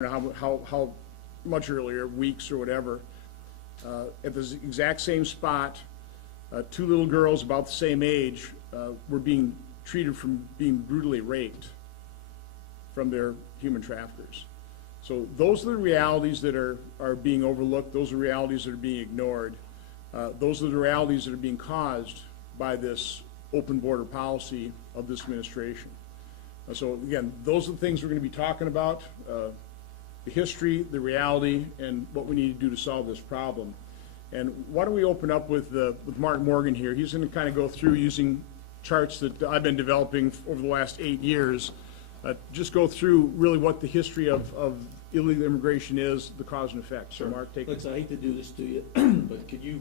how much earlier, weeks or whatever, at the exact same spot, two little girls about the same age were being treated from being brutally raped from their human traffickers. So those are the realities that are being overlooked. Those are realities that are being ignored. Those are the realities that are being caused by this open border policy of this administration. So again, those are the things we're going to be talking about. The history, the reality, and what we need to do to solve this problem. And why don't we open up with Mark Morgan here. He's going to kind of go through using charts that I've been developing over the last 8 years. Just go through really what the history of illegal immigration is, the cause and effect. So Mark, take it. I hate to do this to you, but could you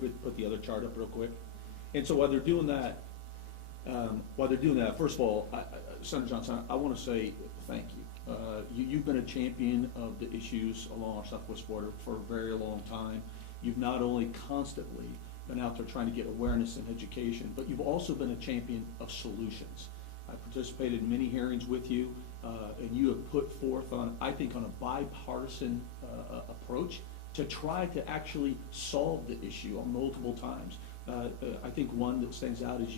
put the other chart up real quick? And so while they're doing that, first of all, Senator Johnson, I want to say thank you. You've been a champion of the issues along our southwest border for a very long time. You've not only constantly been out there trying to get awareness and education, but you've also been a champion of solutions. I participated in many hearings with you, and you have put forth on, I think, on a bipartisan approach to try to actually solve the issue on multiple times. I think one that stands out is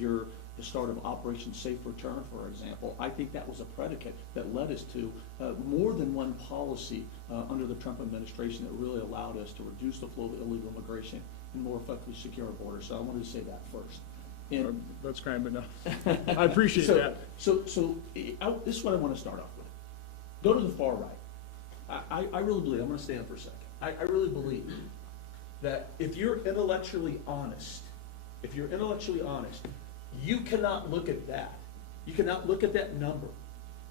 the start of Operation Safe Return, for example. I think that was a predicate that led us to more than one policy under the Trump administration that really allowed us to reduce the flow of illegal immigration and more effectively secure our borders. So I wanted to say that first. And that's kind of enough. I appreciate that. So this is what I want to start off with. Go to the far right. I really believe, I'm going to stand for a second. I really believe that if you're intellectually honest, you cannot look at that. You cannot look at that number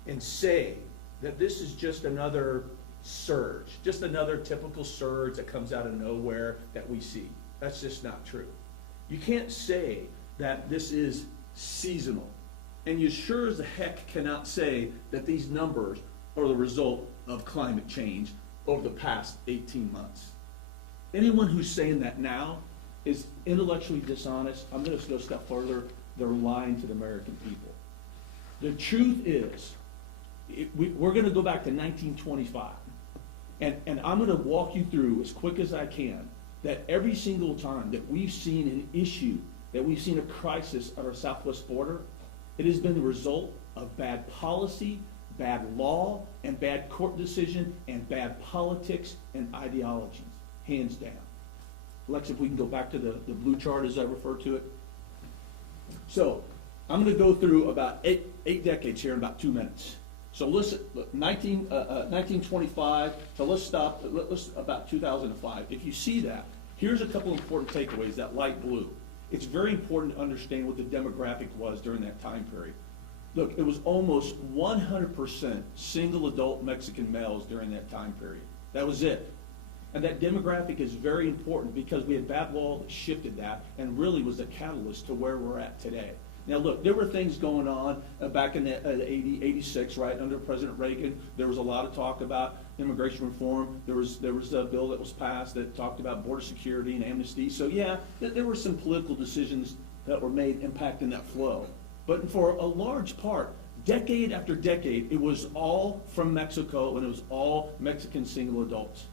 and say that this is just another surge, just another typical surge that comes out of nowhere that we see. That's just not true. You can't say that this is seasonal. And you sure as the heck cannot say that these numbers are the result of climate change over the past 18 months. Anyone who's saying that now is intellectually dishonest. I'm going to go a step further. They're lying to the American people. The truth is, we're going to go back to 1925. And I'm going to walk you through as quick as I can that every single time that we've seen an issue, that we've seen a crisis at our southwest border, it has been the result of bad policy, bad law, and bad court decision, and bad politics and ideologies, hands down. Lex, if we can go back to the blue chart as I refer to it. So I'm going to go through about eight decades here in about 2 minutes. So listen, 1925, so let's stop, let's about 2005. If you see that, here's a couple important takeaways, that light blue. It's very important to understand what the demographic was during that time period. Look, it was almost 100% single adult Mexican males during that time period. That was it. And that demographic is very important because we had bad law that shifted that and really was a catalyst to where we're at today. Now look, there were things going on back in the 86, right, under President Reagan. There was a lot of talk about immigration reform. There was a bill that was passed that talked about border security and amnesty. So yeah, there were some political decisions that were made impacting that flow. But for a large part, decade after decade, it was all from Mexico and it was all Mexican single adults.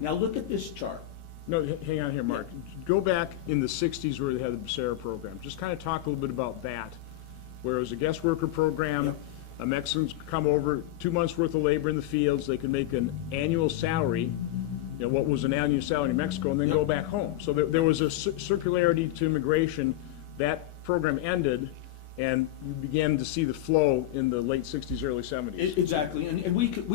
Now look at this chart. No, hang on here, Mark. Yeah. Go back in the 60s where they had the Becerra program. Just kind of talk a little bit about that, where it was a guest worker program. Yep. Mexicans could come over, 2 months worth of labor in the fields. They could make an annual salary, what was an annual salary in Mexico, and then go back home. So there was a circularity to immigration. That program ended, and you began to see the flow in the late 60s, early 70s. Exactly, and we could,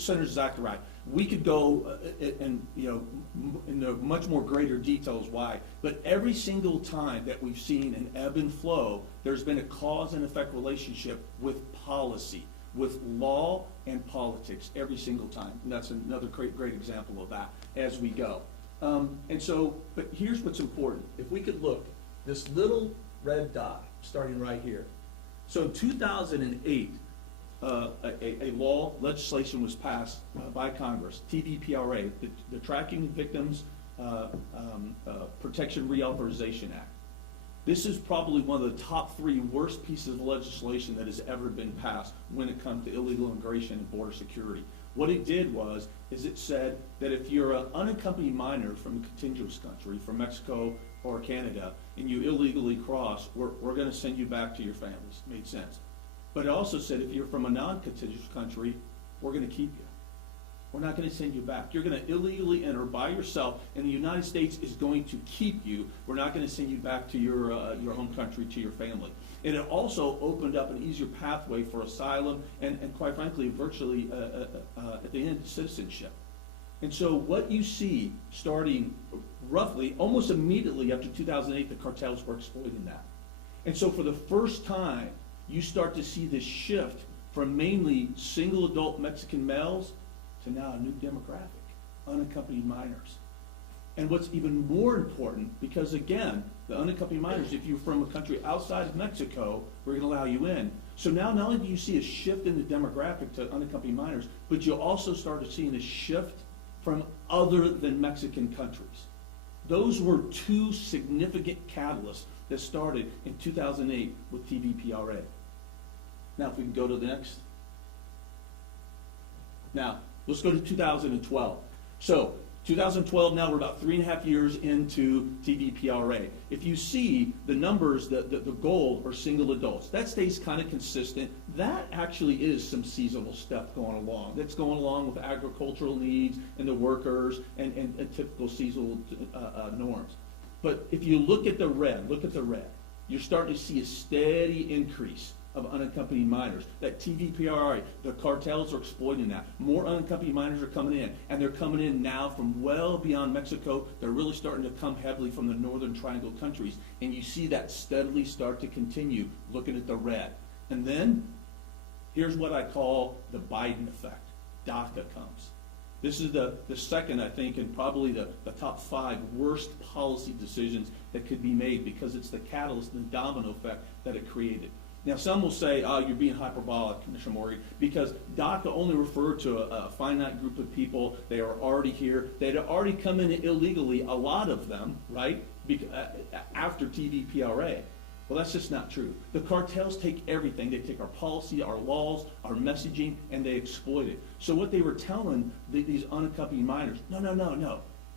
Senator's exactly right. We could go and in much more greater details why, but every single time that we've seen an ebb and flow, there's been a cause and effect relationship with policy, with law and politics every single time. And that's another great example of that as we go. And so, but here's what's important. If we could look, this little red dot starting right here. So in 2008, legislation was passed by Congress, TVPRA, the Tracking Victims Protection Reauthorization Act. This is probably one of the top 3 worst pieces of legislation that has ever been passed when it comes to illegal immigration and border security. What it did is it said that if you're an unaccompanied minor from a contiguous country, from Mexico or Canada, and you illegally cross, we're going to send you back to your families. Made sense. But it also said if you're from a non-contiguous country, we're going to keep you. We're not going to send you back. You're going to illegally enter by yourself, and the United States is going to keep you. We're not going to send you back to your home country, to your family. And it also opened up an easier pathway for asylum and quite frankly, virtually at the end, citizenship. And so what you see starting roughly, almost immediately after 2008, the cartels were exploiting that. And so for the first time, you start to see this shift from mainly single adult Mexican males to now a new demographic, unaccompanied minors. And what's even more important, because again, the unaccompanied minors, if you're from a country outside of Mexico, we're going to allow you in. So now not only do you see a shift in the demographic to unaccompanied minors, but you also start seeing a shift from other than Mexican countries. Those were two significant catalysts that started in 2008 with TVPRA. Now if we can go to the next. Now, let's go to 2012. So, 2012, now we're about 3.5 years into TVPRA. If you see the numbers, the goal are single adults. That stays kind of consistent. That actually is some seasonal stuff going along. That's going along with agricultural needs and the workers and typical seasonal norms. But if you look at the red, you're starting to see a steady increase of unaccompanied minors. That TVPRA, the cartels are exploiting that. More unaccompanied minors are coming in, and they're coming in now from well beyond Mexico. They're really starting to come heavily from the Northern Triangle countries, and you see that steadily start to continue, looking at the red. And then, here's what I call the Biden effect. DACA comes. This is the second, I think, and probably the top 5 worst policy decisions that could be made, because it's the catalyst, the domino effect that it created. Now, some will say, oh, you're being hyperbolic, Commissioner Morgan, because DACA only referred to a finite group of people. They are already here. They'd already come in illegally, a lot of them, right, after TVPRA. Well, that's just not true. The cartels take everything. They take our policy, our laws, our messaging, and they exploit it. So what they were telling these unaccompanied minors, no.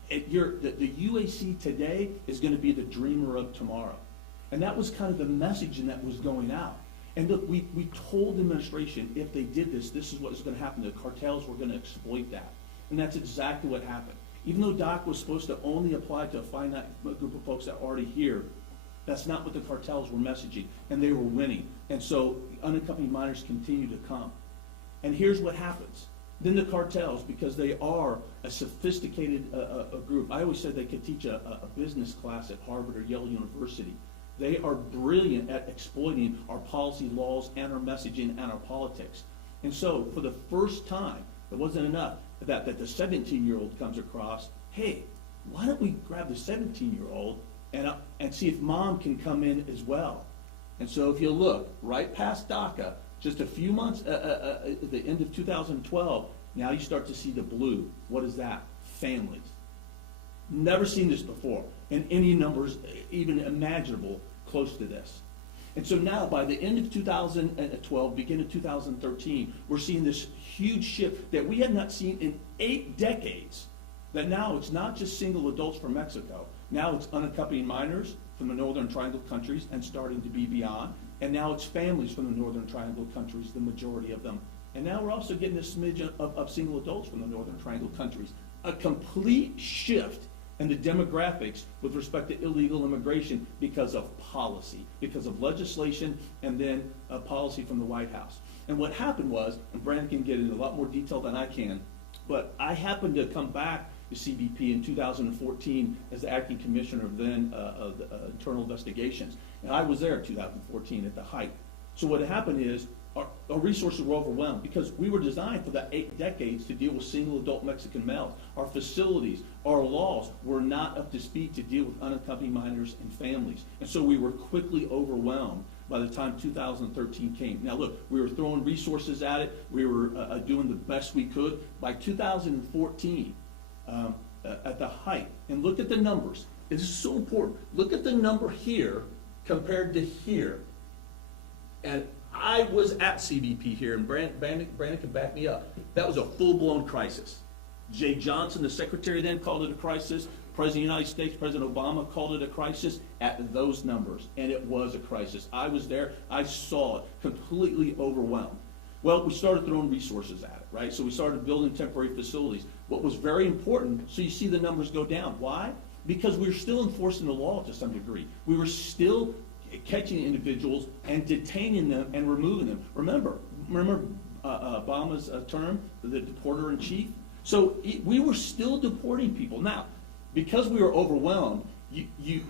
The UAC today is going to be the dreamer of tomorrow. And that was kind of the messaging that was going out. And look, we told the administration if they did this, this is what was going to happen. The cartels were going to exploit that. And that's exactly what happened. Even though DACA was supposed to only apply to a finite group of folks that are already here, that's not what the cartels were messaging. And they were winning. And so unaccompanied minors continue to come. And here's what happens. Then the cartels, because they are a sophisticated group. I always said they could teach a business class at Harvard or Yale University. They are brilliant at exploiting our policy, laws, and our messaging and our politics. And so, for the first time, it wasn't enough that the 17-year-old comes across, hey, why don't we grab the 17-year-old and see if mom can come in as well? And so if you look right past DACA, just a few months at the end of 2012, now you start to see the blue. What is that? Families. Never seen this before in any numbers even imaginable close to this. And so now by the end of 2012, beginning of 2013, we're seeing this huge shift that we had not seen in 8 decades, that now it's not just single adults from Mexico. Now it's unaccompanied minors from the Northern Triangle countries and starting to be beyond. And now it's families from the Northern Triangle countries, the majority of them. And now we're also getting a smidge of single adults from the Northern Triangle countries. A complete shift in the demographics with respect to illegal immigration because of policy, because of legislation, and then policy from the White House. And what happened was, and Brandon can get into a lot more detail than I can, but I happened to come back to CBP in 2014 as the acting commissioner of then of the, internal investigations. And I was there in 2014 at the height. So what happened is, our resources were overwhelmed because we were designed for the 8 decades to deal with single adult Mexican males. Our facilities, our laws were not up to speed to deal with unaccompanied minors and families. And so we were quickly overwhelmed by the time 2013 came. Now look, we were throwing resources at it. We were doing the best we could. By 2014, at the height, and look at the numbers. This is so important. Look at the number here compared to here. And I was at CBP here, and Brandon can back me up. That was a full-blown crisis. Jay Johnson, the secretary then, called it a crisis. President of the United States, President Obama, called it a crisis at those numbers, and it was a crisis. I was there. I saw it, completely overwhelmed. Well, we started throwing resources at it, right? So we started building temporary facilities. What was very important, so you see the numbers go down. Why? Because we were still enforcing the law to some degree. We were still catching individuals and detaining them and removing them. Remember Obama's term, the deporter in chief? So we were still deporting people. Now, because we were overwhelmed,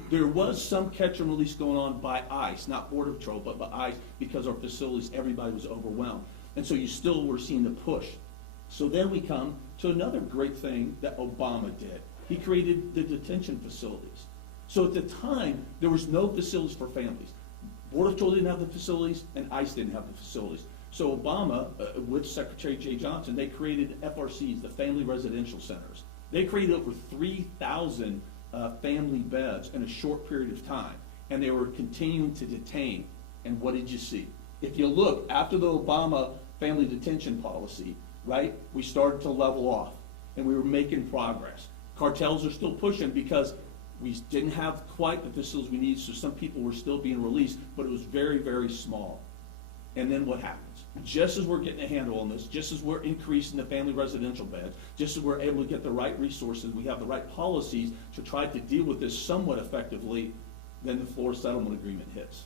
there was some catch and release going on by ICE, not Border Patrol, but by ICE, because our facilities, everybody was overwhelmed. And so you still were seeing the push. So then we come to another great thing that Obama did. He created the detention facilities. So at the time, there was no facilities for families. Border Patrol didn't have the facilities, and ICE didn't have the facilities. So Obama, with Secretary Jay Johnson, they created FRCs, the Family Residential Centers. They created over 3,000 family beds in a short period of time, and they were continuing to detain. And what did you see? If you look, after the Obama family detention policy, right, we started to level off, and we were making progress. Cartels are still pushing because we didn't have quite the facilities we needed, so some people were still being released, but it was very, very small. And then what happens? Just as we're getting a handle on this, just as we're increasing the family residential beds, just as we're able to get the right resources, we have the right policies to try to deal with this somewhat effectively, then the Flores settlement agreement hits.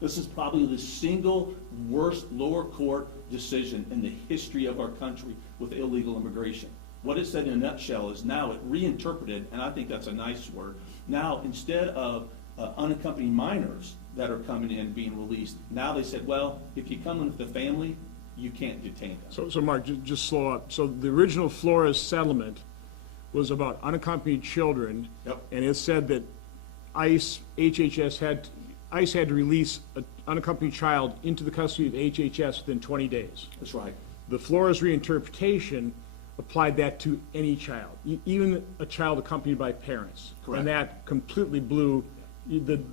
This is probably the single worst lower court decision in the history of our country with illegal immigration. What it said in a nutshell is now it reinterpreted, and I think that's a nice word, now instead of unaccompanied minors that are coming in being released, now they said, well, if you come in with the family, you can't detain them. So Mark, just slow up. So the original Flores settlement was about unaccompanied children. Yep. And it said that ICE had to release an unaccompanied child into the custody of HHS within 20 days. That's right. The Flores reinterpretation applied that to any child, even a child accompanied by parents. Correct. And that completely blew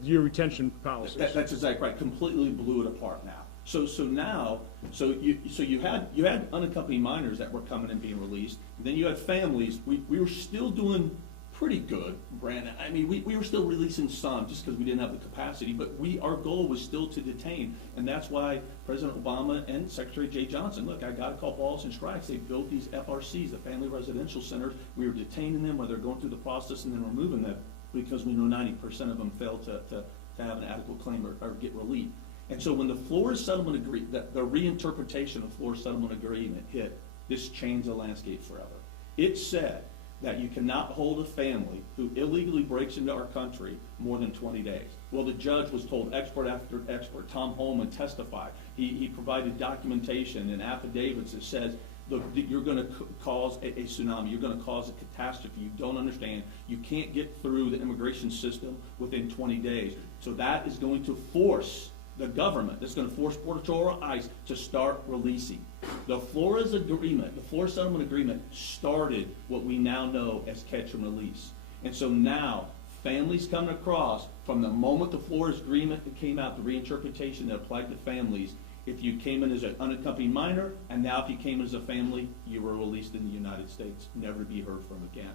your retention policies. That's exactly right. Completely blew it apart now. So you had unaccompanied minors that were coming and being released. And then you had families. We were still doing pretty good, Brandon. I mean, we were still releasing some just because we didn't have the capacity, but our goal was still to detain, and that's why President Obama and Secretary Jay Johnson, look, I got to call balls and strikes. They built these FRCs, the Family Residential Centers. We were detaining them while they're going through the process and then removing them because we know 90% of them failed to have an adequate claim or get relief. And so when the Flores settlement agreement, the reinterpretation of the Flores settlement agreement hit, this changed the landscape forever. It said that you cannot hold a family who illegally breaks into our country more than 20 days. Well, the judge was told, expert after expert, Tom Holman testified. He provided documentation and affidavits that says, look, you're going to cause a tsunami. You're going to cause a catastrophe. You don't understand. You can't get through the immigration system within 20 days. So that is going to force the government, that's going to force Border Patrol or ICE to start releasing. The Flores agreement, the Flores settlement agreement started what we now know as catch and release. And so now families coming across from the moment the Flores agreement came out, the reinterpretation that applied to families, if you came in as an unaccompanied minor, and now if you came as a family, you were released in the United States, never to be heard from again.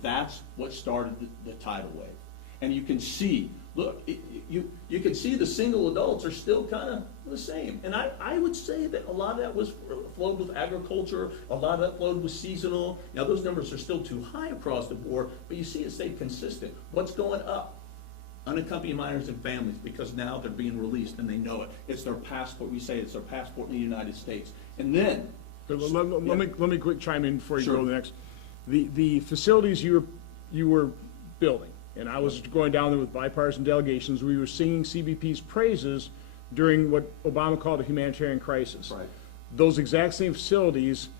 That's what started the tidal wave. And you can see, look, you can see the single adults are still kind of the same. And I would say that a lot of that was flowed with agriculture, a lot of that flowed with seasonal. Now those numbers are still too high across the board, but you see it stayed consistent. What's going up? Unaccompanied minors and families, because now they're being released and they know it. It's their passport. We say it's their passport in the United States. And then let me quick chime in before you Sure. go to the next. The facilities you were building, and I was going down there with bipartisan delegations. We were singing CBP's praises during what Obama called a humanitarian crisis. Right. Those exact same facilities,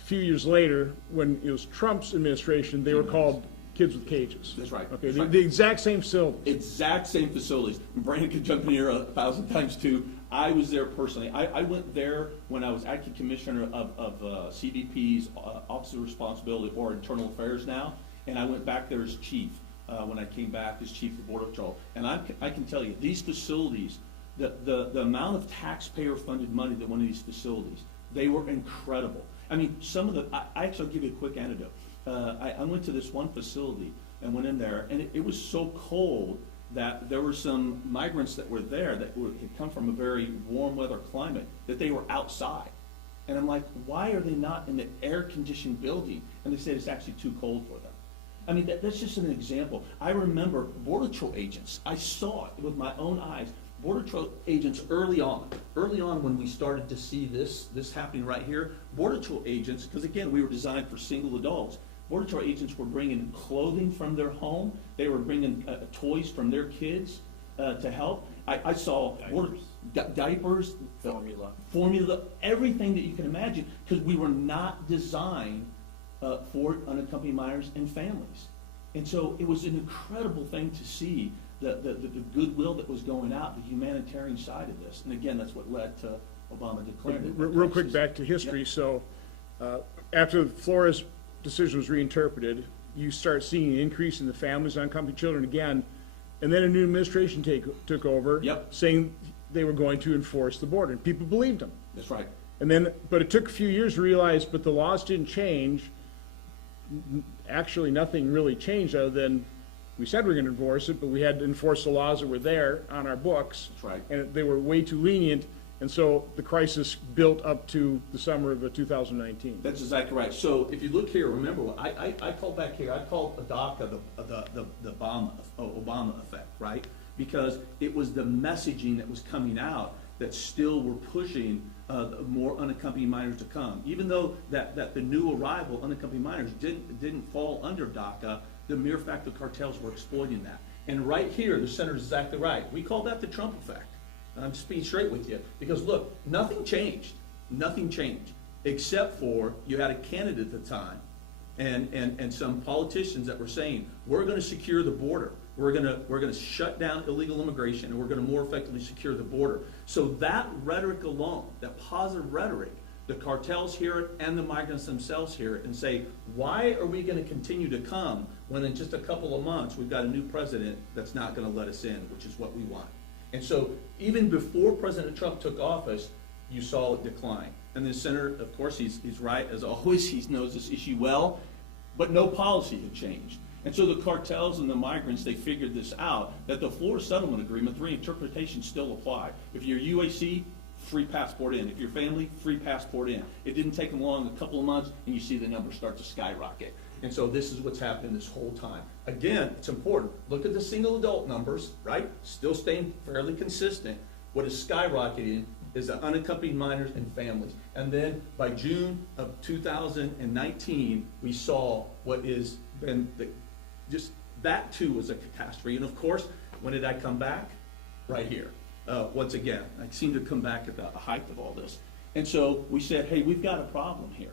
a few years later, when it was Trump's administration, they were called kids with cages. That's right. Okay, That's right. the exact same facilities. Exact same facilities. Brandon could jump in here 1,000 times too. I was there personally. I went there when I was acting commissioner of CBP's Office of Responsibility for Internal Affairs now, and I went back there as chief when I came back as chief of Border Patrol. And I can tell you, these facilities the amount of taxpayer-funded money that went into these facilities, they were incredible. I mean, some of the, I actually, I'll give you a quick anecdote. I went to this one facility and went in there, and it was so cold that there were some migrants that were there that had come from a very warm weather climate, that they were outside. And I'm like, why are they not in the air-conditioned building? And they said it's actually too cold for them. I mean, that's just an example. I remember Border Patrol agents, I saw it with my own eyes. Border Patrol agents early on when we started to see this happening right here, Border Patrol agents, because again, we were designed for single adults, Border Patrol agents were bringing clothing from their home. They were bringing toys from their kids to help. I saw diapers, formula, everything that you can imagine, because we were not designed for unaccompanied minors and families. And so it was an incredible thing to see the goodwill that was going out, the humanitarian side of this. And again, that's what led to Obama declaring it. Real quick, back to history. Yep. So after the Flores decision was reinterpreted, you start seeing an increase in the families on unaccompanied children again, and then a new administration took over, yep, saying they were going to enforce the border, and people believed them. That's right. And then, but it took a few years to realize, but the laws didn't change. Actually, nothing really changed other than we said we were going to enforce it, but we had to enforce the laws that were there on our books. That's right. And they were way too lenient. And so the crisis built up to the summer of 2019. That's exactly right. So if you look here, remember, I called back here, I called DACA the Obama effect, right? Because it was the messaging that was coming out that still were pushing more unaccompanied minors to come. Even though that the new arrival unaccompanied minors didn't fall under DACA, the mere fact that cartels were exploiting that. And right here, the senator's exactly right. We call that the Trump effect. And I'm just being straight with you. Because look, nothing changed. Nothing changed. Except for you had a candidate at the time and some politicians that were saying, we're going to secure the border. We're going to shut down illegal immigration, and we're going to more effectively secure the border. So that rhetoric alone, that positive rhetoric, the cartels hear it and the migrants themselves hear it and say, why are we going to continue to come when in just a couple of months we've got a new president that's not going to let us in, which is what we want. And so even before President Trump took office, you saw it decline. And the senator, of course, he's right, as always, he knows this issue well, but no policy had changed. And so the cartels and the migrants, they figured this out, that the Flores Settlement Agreement, three interpretations still apply. If you're UAC, free passport in. If you're family, free passport in. It didn't take them long, a couple of months, and you see the numbers start to skyrocket. And so this is what's happened this whole time. Again, it's important. Look at the single adult numbers, right? Still staying fairly consistent. What is skyrocketing is the unaccompanied minors and families. And then by June of 2019, we saw what is been just that too was a catastrophe. And of course, when did I come back? Right here. Once again, I seem to come back at the height of all this. And so we said, hey, we've got a problem here.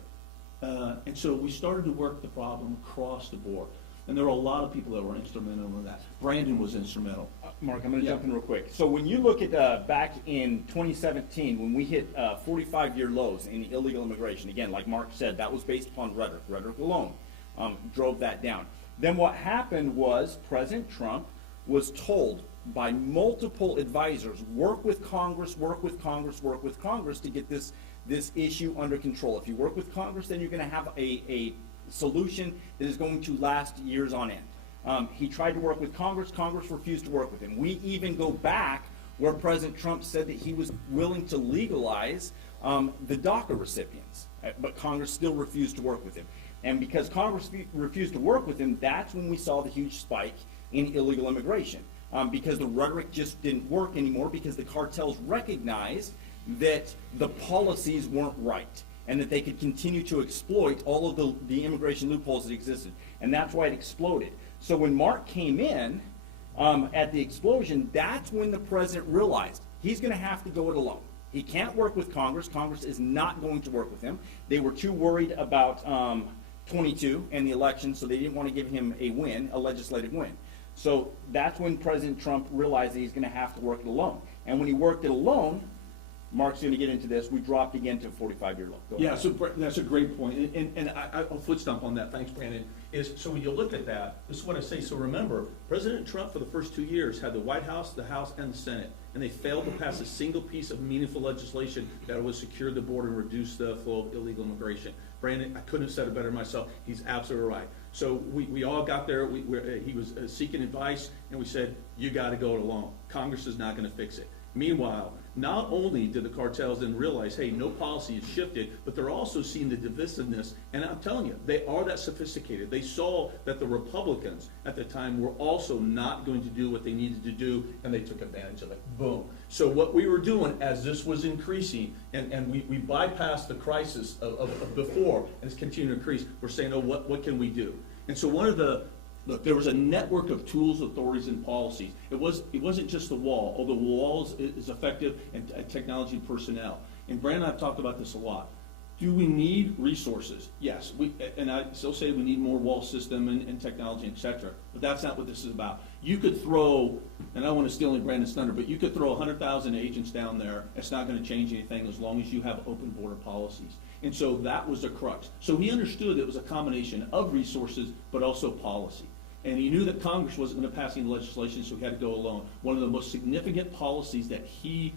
And so we started to work the problem across the board. And there were a lot of people that were instrumental in that. Brandon was instrumental. Mark, I'm going to jump in real quick. So when you look at back in 2017, when we hit 45-year lows in illegal immigration, again, like Mark said, that was based upon rhetoric. Rhetoric alone drove that down. Then what happened was President Trump was told by multiple advisors, work with Congress, work with Congress, work with Congress to get this issue under control. If you work with Congress, then you're going to have a solution that is going to last years on end. He tried to work with Congress. Congress refused to work with him. We even go back where President Trump said that he was willing to legalize the DACA recipients, but Congress still refused to work with him. And because Congress refused to work with him, that's when we saw the huge spike in illegal immigration. Because the rhetoric just didn't work anymore, because the cartels recognized that the policies weren't right and that they could continue to exploit all of the immigration loopholes that existed. And that's why it exploded. So when Mark came in at the explosion, that's when the president realized he's going to have to go it alone. He can't work with Congress. Congress is not going to work with him. They were too worried about 22 and the election, so they didn't want to give him a win, a legislative win. So that's when President Trump realized that he's going to have to work it alone. And when he worked it alone, Mark's gonna get into this, we dropped again to a 45-year low. Go ahead. Yeah, so that's a great point, and I'll foot stomp on that, thanks Brandon, so when you look at that, this is what I say, so remember, President Trump for the first 2 years had the White House, the House, and the Senate, and they failed to pass a single piece of meaningful legislation that would secure the border and reduce the flow of illegal immigration. Brandon, I couldn't have said it better myself, he's absolutely right. So we all got there, he was seeking advice, and we said, you gotta go it alone, Congress is not gonna fix it. Meanwhile, not only did the cartels then realize, hey, no policy has shifted, but they're also seeing the divisiveness, and I'm telling you, they are that sophisticated. They saw that the Republicans at the time were also not going to do what they needed to do, and they took advantage of it. Boom. So what we were doing as this was increasing, and we bypassed the crisis of before, and it's continuing to increase, we're saying, oh, what can we do? And so look, there was a network of tools, authorities, and policies. It wasn't just the wall, although the wall is effective, and technology and personnel. And Brandon and I have talked about this a lot. Do we need resources? Yes, and I still say we need more wall system and technology, et cetera, but that's not what this is about. You could throw, and I don't want to steal any Brandon's thunder, but you could throw 100,000 agents down there. It's not going to change anything as long as you have open border policies. And so that was the crux. So he understood it was a combination of resources, but also policy. And he knew that Congress wasn't going to pass any legislation, so he had to go alone. One of the most significant policies that he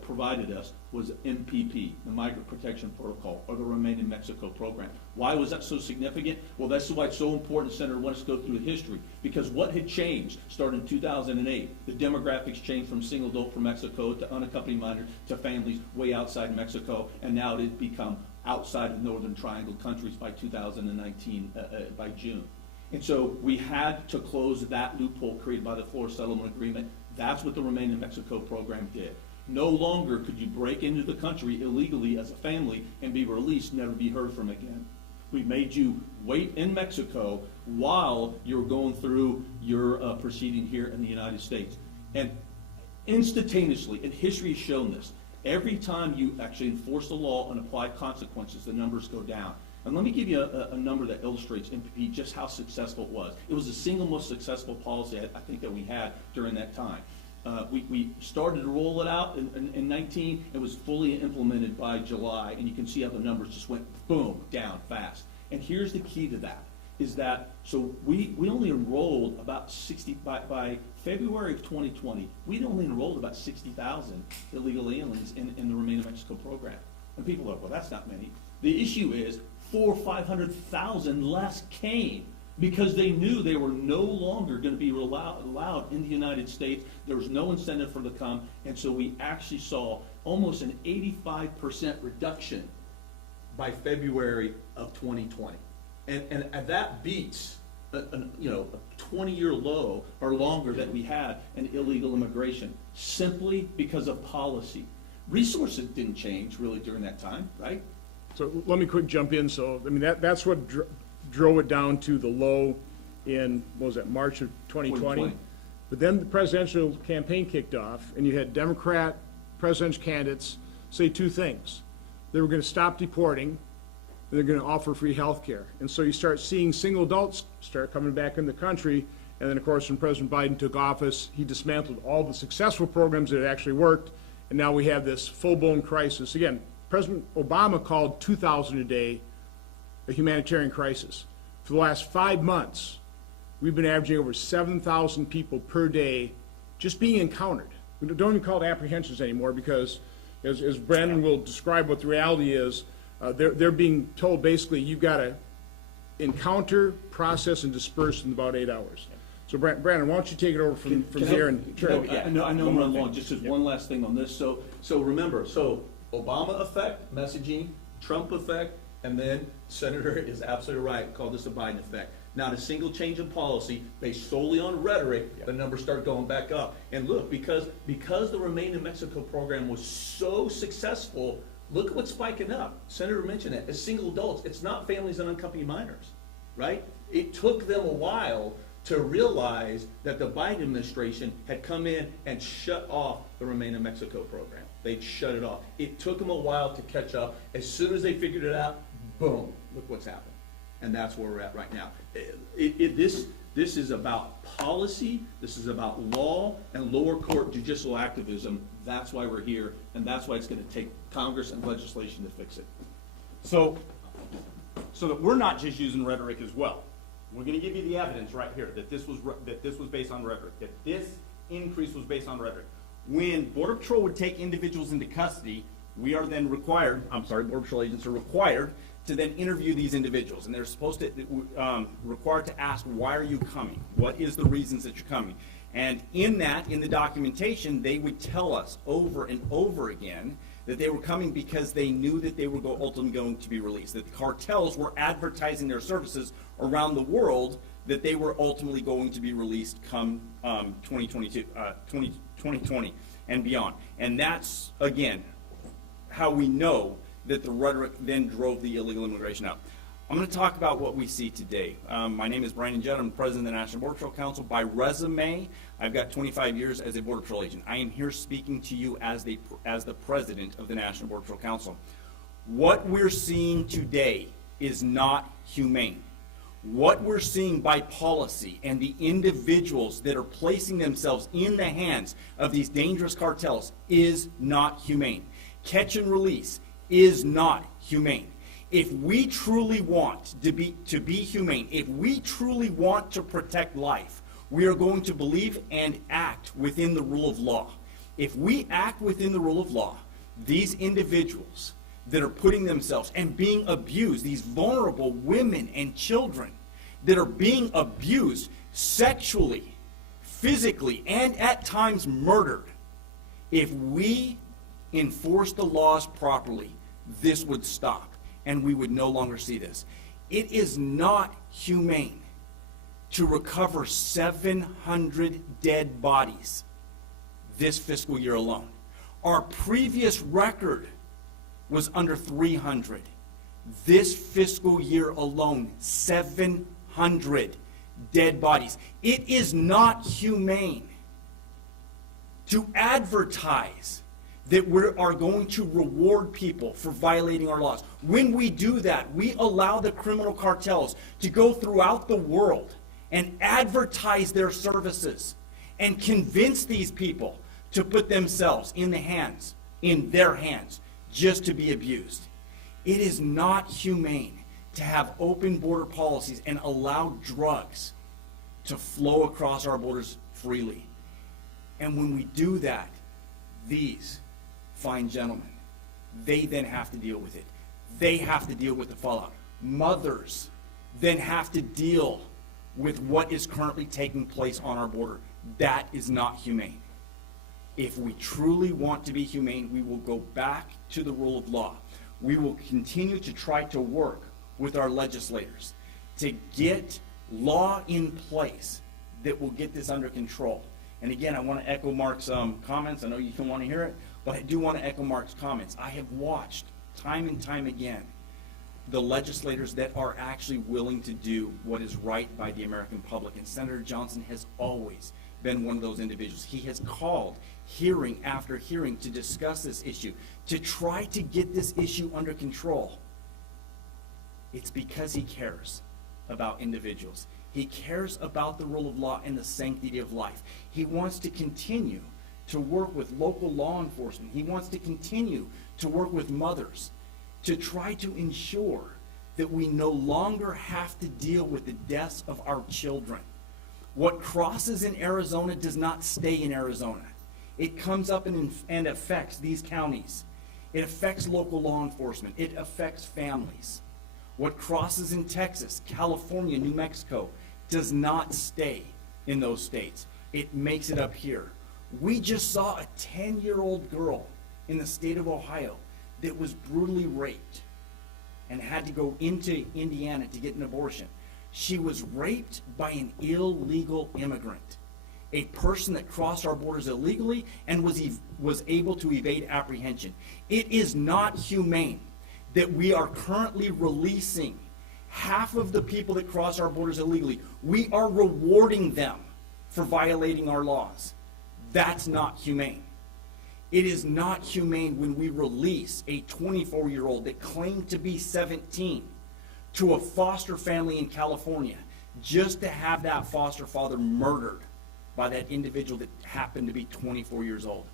provided us was MPP, the Migrant Protection Protocol, or the Remain in Mexico program. Why was that so significant? Well, that's why it's so important, Senator, let us go through the history. Because what had changed, started in 2008, the demographics changed from single adult from Mexico to unaccompanied minors to families way outside Mexico, and now it had become outside of Northern Triangle countries by 2019, by June. And so we had to close that loophole created by the Flores Settlement Agreement. That's what the Remain in Mexico program did. No longer could you break into the country illegally as a family and be released, never be heard from again. We made you wait in Mexico while you're going through your proceeding here in the United States. And instantaneously, and history has shown this, every time you actually enforce the law and apply consequences, the numbers go down. And let me give you a number that illustrates MPP, just how successful it was. It was the single most successful policy I think that we had during that time. We started to roll it out in 19. It was fully implemented by July, and you can see how the numbers just went boom, down fast. And here's the key to that, is that, so we only enrolled about 60, by February of 2020, we'd only enrolled about 60,000 illegal aliens in the Remain in Mexico program. And people are like, well, that's not many. The issue is 400,000 or 500,000 less came because they knew they were no longer going to be allowed in the United States. There was no incentive for them to come, and so we actually saw almost an 85% reduction by February of 2020. And that beats a 20-year low or longer that we had in illegal immigration, simply because of policy. Resources didn't change really during that time, right? So let me quick jump in. So, I mean, that's what drove it down to the low in, what was that, March of 2020? But then the presidential campaign kicked off, and you had Democrat presidential candidates say two things. They were going to stop deporting, and they're going to offer free health care. And so you start seeing single adults start coming back in the country, and then, of course, when President Biden took office, he dismantled all the successful programs that had actually worked, and now we have this full-blown crisis. Again, President Obama called 2,000 a day a humanitarian crisis. For the last 5 months, we've been averaging over 7,000 people per day just being encountered. We don't even call it apprehensions anymore because, as Brandon will describe what the reality is, they're being told basically you've got to encounter, process, and disperse in about 8 hours. So Brandon, why don't you take it over from here? I know I'm running long. Just one last thing on this. So remember, Obama effect, messaging, Trump effect, and then Senator is absolutely right, call this a Biden effect. Not a single change in policy based solely on rhetoric, the numbers start going back up. And look, because the Remain in Mexico program was so successful, look at what's spiking up. Senator mentioned it, as single adults, it's not families and unaccompanied minors, right? It took them a while to realize that the Biden administration had come in and shut off the Remain in Mexico program. They'd shut it off. It took them a while to catch up. As soon as they figured it out, boom, look what's happened. and that's where we're at right now. This is about policy, this is about law, and lower court judicial activism. That's why we're here, and that's why it's gonna take Congress and legislation to fix it. So that we're not just using rhetoric as well. We're gonna give you the evidence right here that this was based on rhetoric, that this increase was based on rhetoric. When Border Patrol would take individuals into custody, we are then required, Border Patrol agents are required to then interview these individuals, and they're supposed to, required to ask, why are you coming? What is the reasons that you're coming? And in the documentation, they would tell us over and over again that they were coming because they knew that they were ultimately going to be released, that the cartels were advertising their services around the world, that they were ultimately going to be released come 2020 and beyond. And that's, again, how we know that the rhetoric then drove the illegal immigration out. I'm going to talk about what we see today. My name is Brandon Judd. I'm president of the National Border Patrol Council. By resume, I've got 25 years as a Border Patrol agent. I am here speaking to you as the president of the National Border Patrol Council. What we're seeing today is not humane. What we're seeing by policy and the individuals that are placing themselves in the hands of these dangerous cartels is not humane. Catch and release is not humane. If we truly want to be humane, if we truly want to protect life, we are going to believe and act within the rule of law. If we act within the rule of law, these individuals that are putting themselves and being abused, these vulnerable women and children that are being abused sexually, physically, and at times murdered, if we enforce the laws properly, this would stop and we would no longer see this. It is not humane to recover 700 dead bodies this fiscal year alone. Our previous record was under 300. This fiscal year alone, 700 dead bodies. It is not humane to advertise that we are going to reward people for violating our laws. When we do that, we allow the criminal cartels to go throughout the world and advertise their services and convince these people to put themselves in their hands, just to be abused. It is not humane to have open border policies and allow drugs to flow across our borders freely. And when we do that, these fine gentlemen, they then have to deal with it. They have to deal with the fallout. Mothers then have to deal with what is currently taking place on our border. That is not humane. If we truly want to be humane, we will go back to the rule of law. We will continue to try to work with our legislators to get law in place that will get this under control. And again, I want to echo Mark's comments. I know you don't want to hear it, but I do want to echo Mark's comments. I have watched time and time again the legislators that are actually willing to do what is right by the American public. And Senator Johnson has always been one of those individuals. He has called hearing after hearing to discuss this issue, to try to get this issue under control. It's because he cares about individuals. He cares about the rule of law and the sanctity of life. He wants to continue to work with local law enforcement. He wants to continue to work with mothers to try to ensure that we no longer have to deal with the deaths of our children. What crosses in Arizona does not stay in Arizona. It comes up and affects these counties. It affects local law enforcement. It affects families. What crosses in Texas, California, New Mexico does not stay in those states. It makes it up here. We just saw a 10-year-old girl in the state of Ohio that was brutally raped and had to go into Indiana to get an abortion. She was raped by an illegal immigrant, a person that crossed our borders illegally and was able to evade apprehension. It is not humane that we are currently releasing half of the people that cross our borders illegally. We are rewarding them for violating our laws. That's not humane. It is not humane when we release a 24-year-old that claimed to be 17 to a foster family in California, just to have that foster father murdered by that individual that happened to be 24 years old.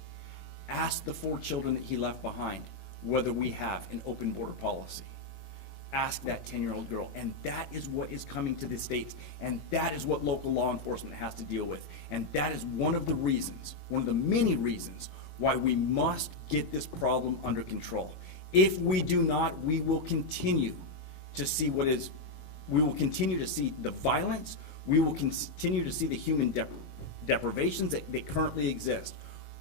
Ask the 4 children that he left behind whether we have an open border policy. Ask that 10-year-old girl, and that is what is coming to the states, and that is what local law enforcement has to deal with, and that is one of the reasons, one of the many reasons, why we must get this problem under control. If we do not, we will continue to see we will continue to see the violence, we will continue to see the human deprivations that currently exist.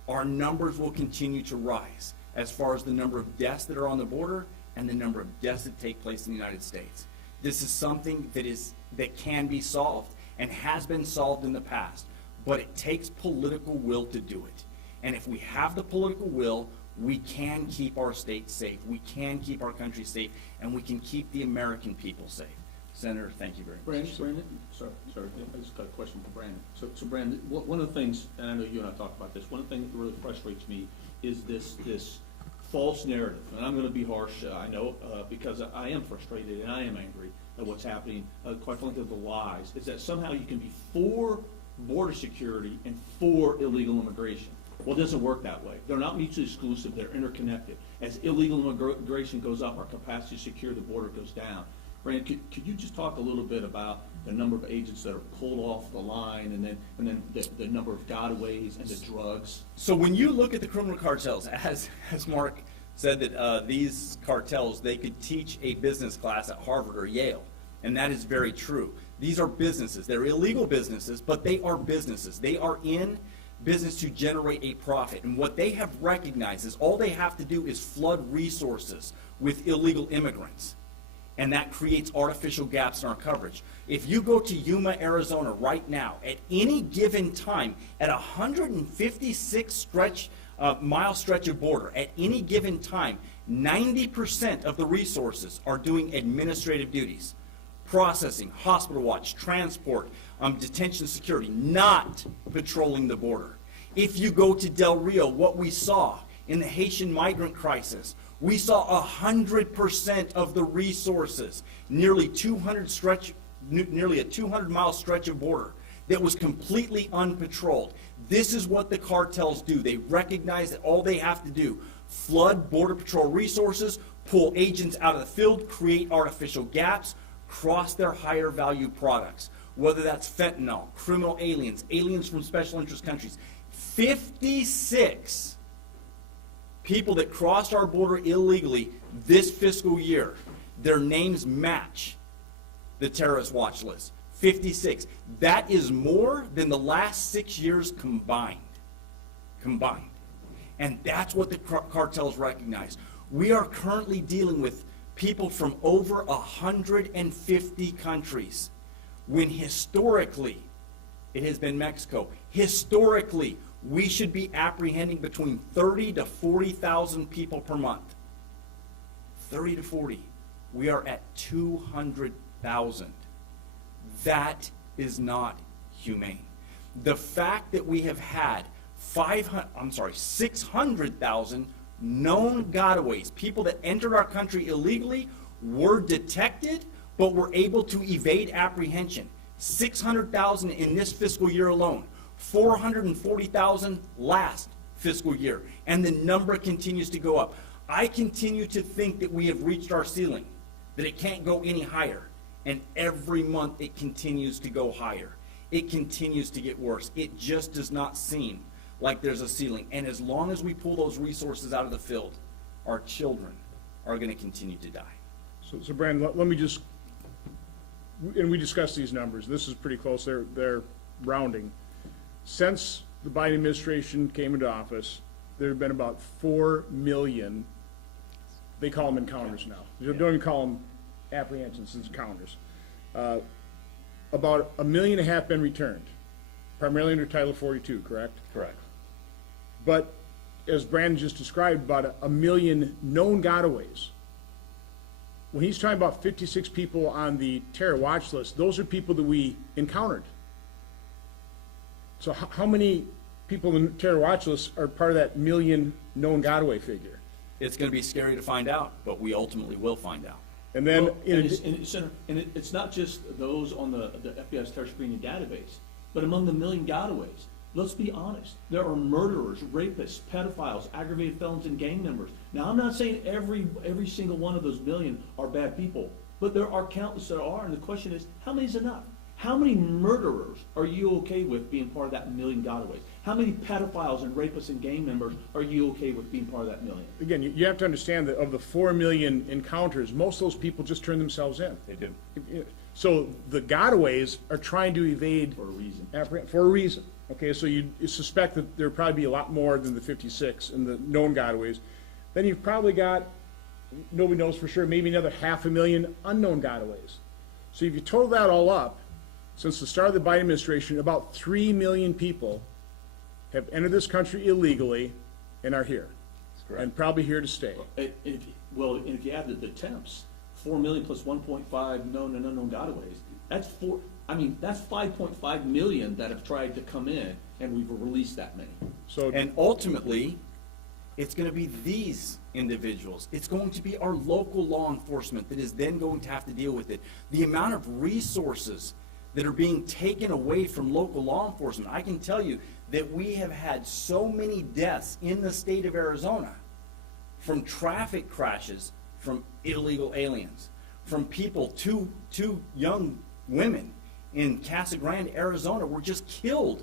Our numbers will continue to rise as far as the number of deaths that are on the border and the number of deaths that take place in the United States. This is something that can be solved and has been solved in the past, but it takes political will to do it. And if we have the political will, we can keep our state safe, we can keep our country safe, and we can keep the American people safe. Senator, thank you very much. Brandon, sorry, I just got a question for Brandon. So Brandon, one of the things, and I know you and I talked about this, one of the things that really frustrates me is this false narrative, and I'm going to be harsh, I know, because I am frustrated and I am angry at what's happening, quite frankly, the lies, is that somehow you can be for border security and for illegal immigration. Well, it doesn't work that way. They're not mutually exclusive, they're interconnected. As illegal immigration goes up, our capacity to secure the border goes down. Brandon, could you just talk a little bit about the number of agents that are pulled off the line, and then the number of godaways and the drugs? So when you look at the criminal cartels, as Mark said, that these cartels, they could teach a business class at Harvard or Yale, and that is very true. These are businesses. They're illegal businesses, but they are businesses. They are in business to generate a profit, and what they have recognized is all they have to do is flood resources with illegal immigrants. And that creates artificial gaps in our coverage. If you go to Yuma, Arizona right now, at any given time, at 156 mile stretch of border, at any given time, 90% of the resources are doing administrative duties. Processing, hospital watch, transport, detention security, not patrolling the border. If you go to Del Rio, what we saw in the Haitian migrant crisis, we saw 100% of the resources, nearly a 200-mile stretch of border that was completely unpatrolled. This is what the cartels do. They recognize that all they have to do, flood Border Patrol resources, pull agents out of the field, create artificial gaps, cross their higher value products, whether that's fentanyl, criminal aliens, aliens from special interest countries. 56 people that crossed our border illegally this fiscal year, their names match the terrorist watch list. 56. That is more than the last 6 years combined. And that's what the cartels recognize. We are currently dealing with people from over 150 countries, when historically it has been Mexico. Historically, we should be apprehending between 30 to 40,000 people per month. 30 to 40. We are at 200,000. That is not humane. The fact that we have had 600,000 known godaways, people that entered our country illegally, were detected, but were able to evade apprehension. 600,000 in this fiscal year alone. 440,000 last fiscal year, and the number continues to go up. I continue to think that we have reached our ceiling, that it can't go any higher, and every month it continues to go higher. It continues to get worse. It just does not seem like there's a ceiling, and as long as we pull those resources out of the field, our children are going to continue to die. So Brandon, let me just, and we discussed these numbers. This is pretty close. They're rounding. Since the Biden administration came into office, there have been about 4 million, they call them encounters now. They don't even call them apprehensions, it's encounters. About 1.5 million been returned, primarily under Title 42, correct? Correct. But as Brandon just described, about 1 million known gotaways. When he's talking about 56 people on the terror watch list, those are people that we encountered. So how many people in the terror watch list are part of that 1 million known gotaway figure? It's going to be scary to find out, but we ultimately will find out. And then, Well, it's not just those on the FBI's terror screening database, but among the million gotaways. Let's be honest. There are murderers, rapists, pedophiles, aggravated felons, and gang members. Now, I'm not saying every single one of those million are bad people, but there are countless that are. And the question is, how many is enough? How many murderers are you okay with being part of that million gotaways? How many pedophiles and rapists and gang members are you okay with being part of that million? Again, you have to understand that of the 4 million encounters, most of those people just turn themselves in. They do. So the gotaways are trying to evade. For a reason. For a reason. Okay, so you suspect that there would probably be a lot more than the 56 in the known gotaways. Then you've probably got, nobody knows for sure, maybe another 500,000 unknown gotaways. So if you total that all up, since the start of the Biden administration, about 3 million people have entered this country illegally and are here. That's correct. And probably here to stay. And if you add the attempts, 4 million plus 1.5 known and unknown gotaways, that's 5.5 million that have tried to come in, and we've released that many. So, And ultimately, it's going to be these individuals. It's going to be our local law enforcement that is then going to have to deal with it. The amount of resources that are being taken away from local law enforcement. I can tell you that we have had so many deaths in the state of Arizona from traffic crashes, from illegal aliens, from people, two young women in Casa Grande, Arizona were just killed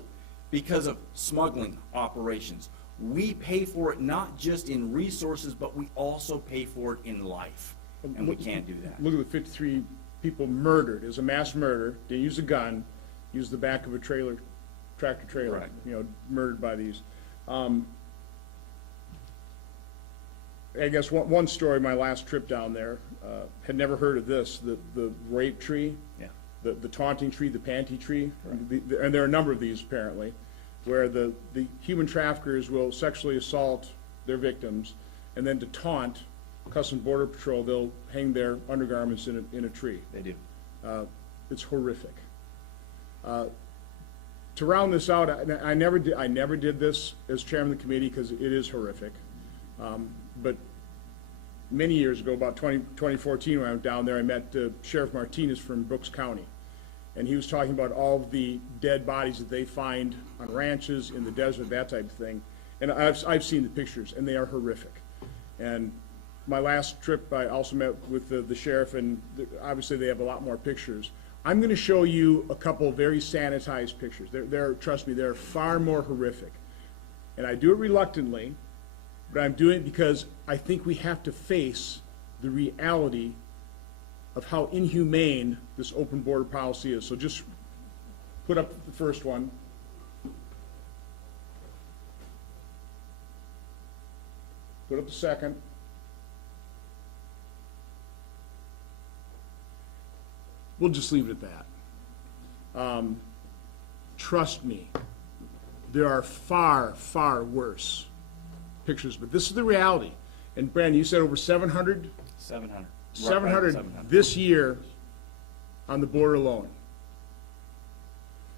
because of smuggling operations. We pay for it not just in resources, but we also pay for it in life, and we can't do that. look at the 53 people murdered. It was a mass murder. They used a gun, used the back of a trailer, tractor trailer, Correct. Murdered by these. I guess one story, my last trip down there, had never heard of this, the rape tree, Yeah. the taunting tree, the panty tree, and there are a number of these apparently, where the human traffickers will sexually assault their victims, and then to taunt Customs Border Patrol, they'll hang their undergarments in a tree. They do. It's horrific. To round this out, I never did this as chairman of the committee because it is horrific. But many years ago, about 2014, when I went down there, I met Sheriff Martinez from Brooks County. And he was talking about all of the dead bodies that they find on ranches, in the desert, that type of thing. And I've seen the pictures, and they are horrific. And my last trip, I also met with the sheriff, and obviously they have a lot more pictures. I'm going to show you a couple of very sanitized pictures. Trust me, they're far more horrific. And I do it reluctantly, but I'm doing it because I think we have to face the reality of how inhumane this open border policy is. So just put up the first one. Put up the second. We'll just leave it at that. Trust me, there are far, far worse pictures, but this is the reality. And Brandon, you said over 700? 700. 700 this year on the border alone.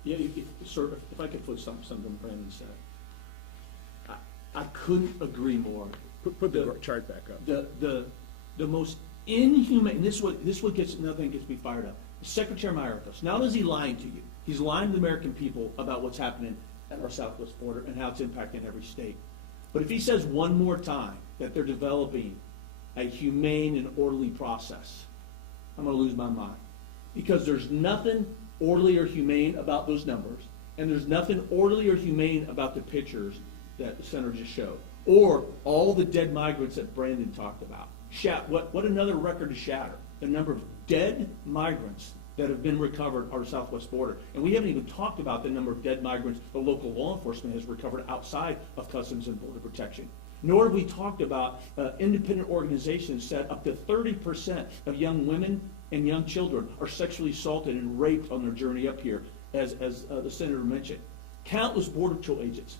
Yeah, sir, if I could put something Brandon said. I couldn't agree more. Put the chart back up. The most inhumane, this is what gets, another thing gets me fired up. Secretary Mayorkas, not only is he lying to you, he's lying to the American people about what's happening at our southwest border and how it's impacting every state. But if he says one more time that they're developing a humane and orderly process, I'm going to lose my mind. Because there's nothing orderly or humane about those numbers, and there's nothing orderly or humane about the pictures that the senator just showed, or all the dead migrants that Brandon talked about. What another record to shatter, the number of dead migrants that have been recovered on our southwest border. And we haven't even talked about the number of dead migrants the local law enforcement has recovered outside of Customs and Border Protection. Nor have we talked about independent organizations said up to 30% of young women and young children are sexually assaulted and raped on their journey up here, as the senator mentioned. Countless Border Patrol agents,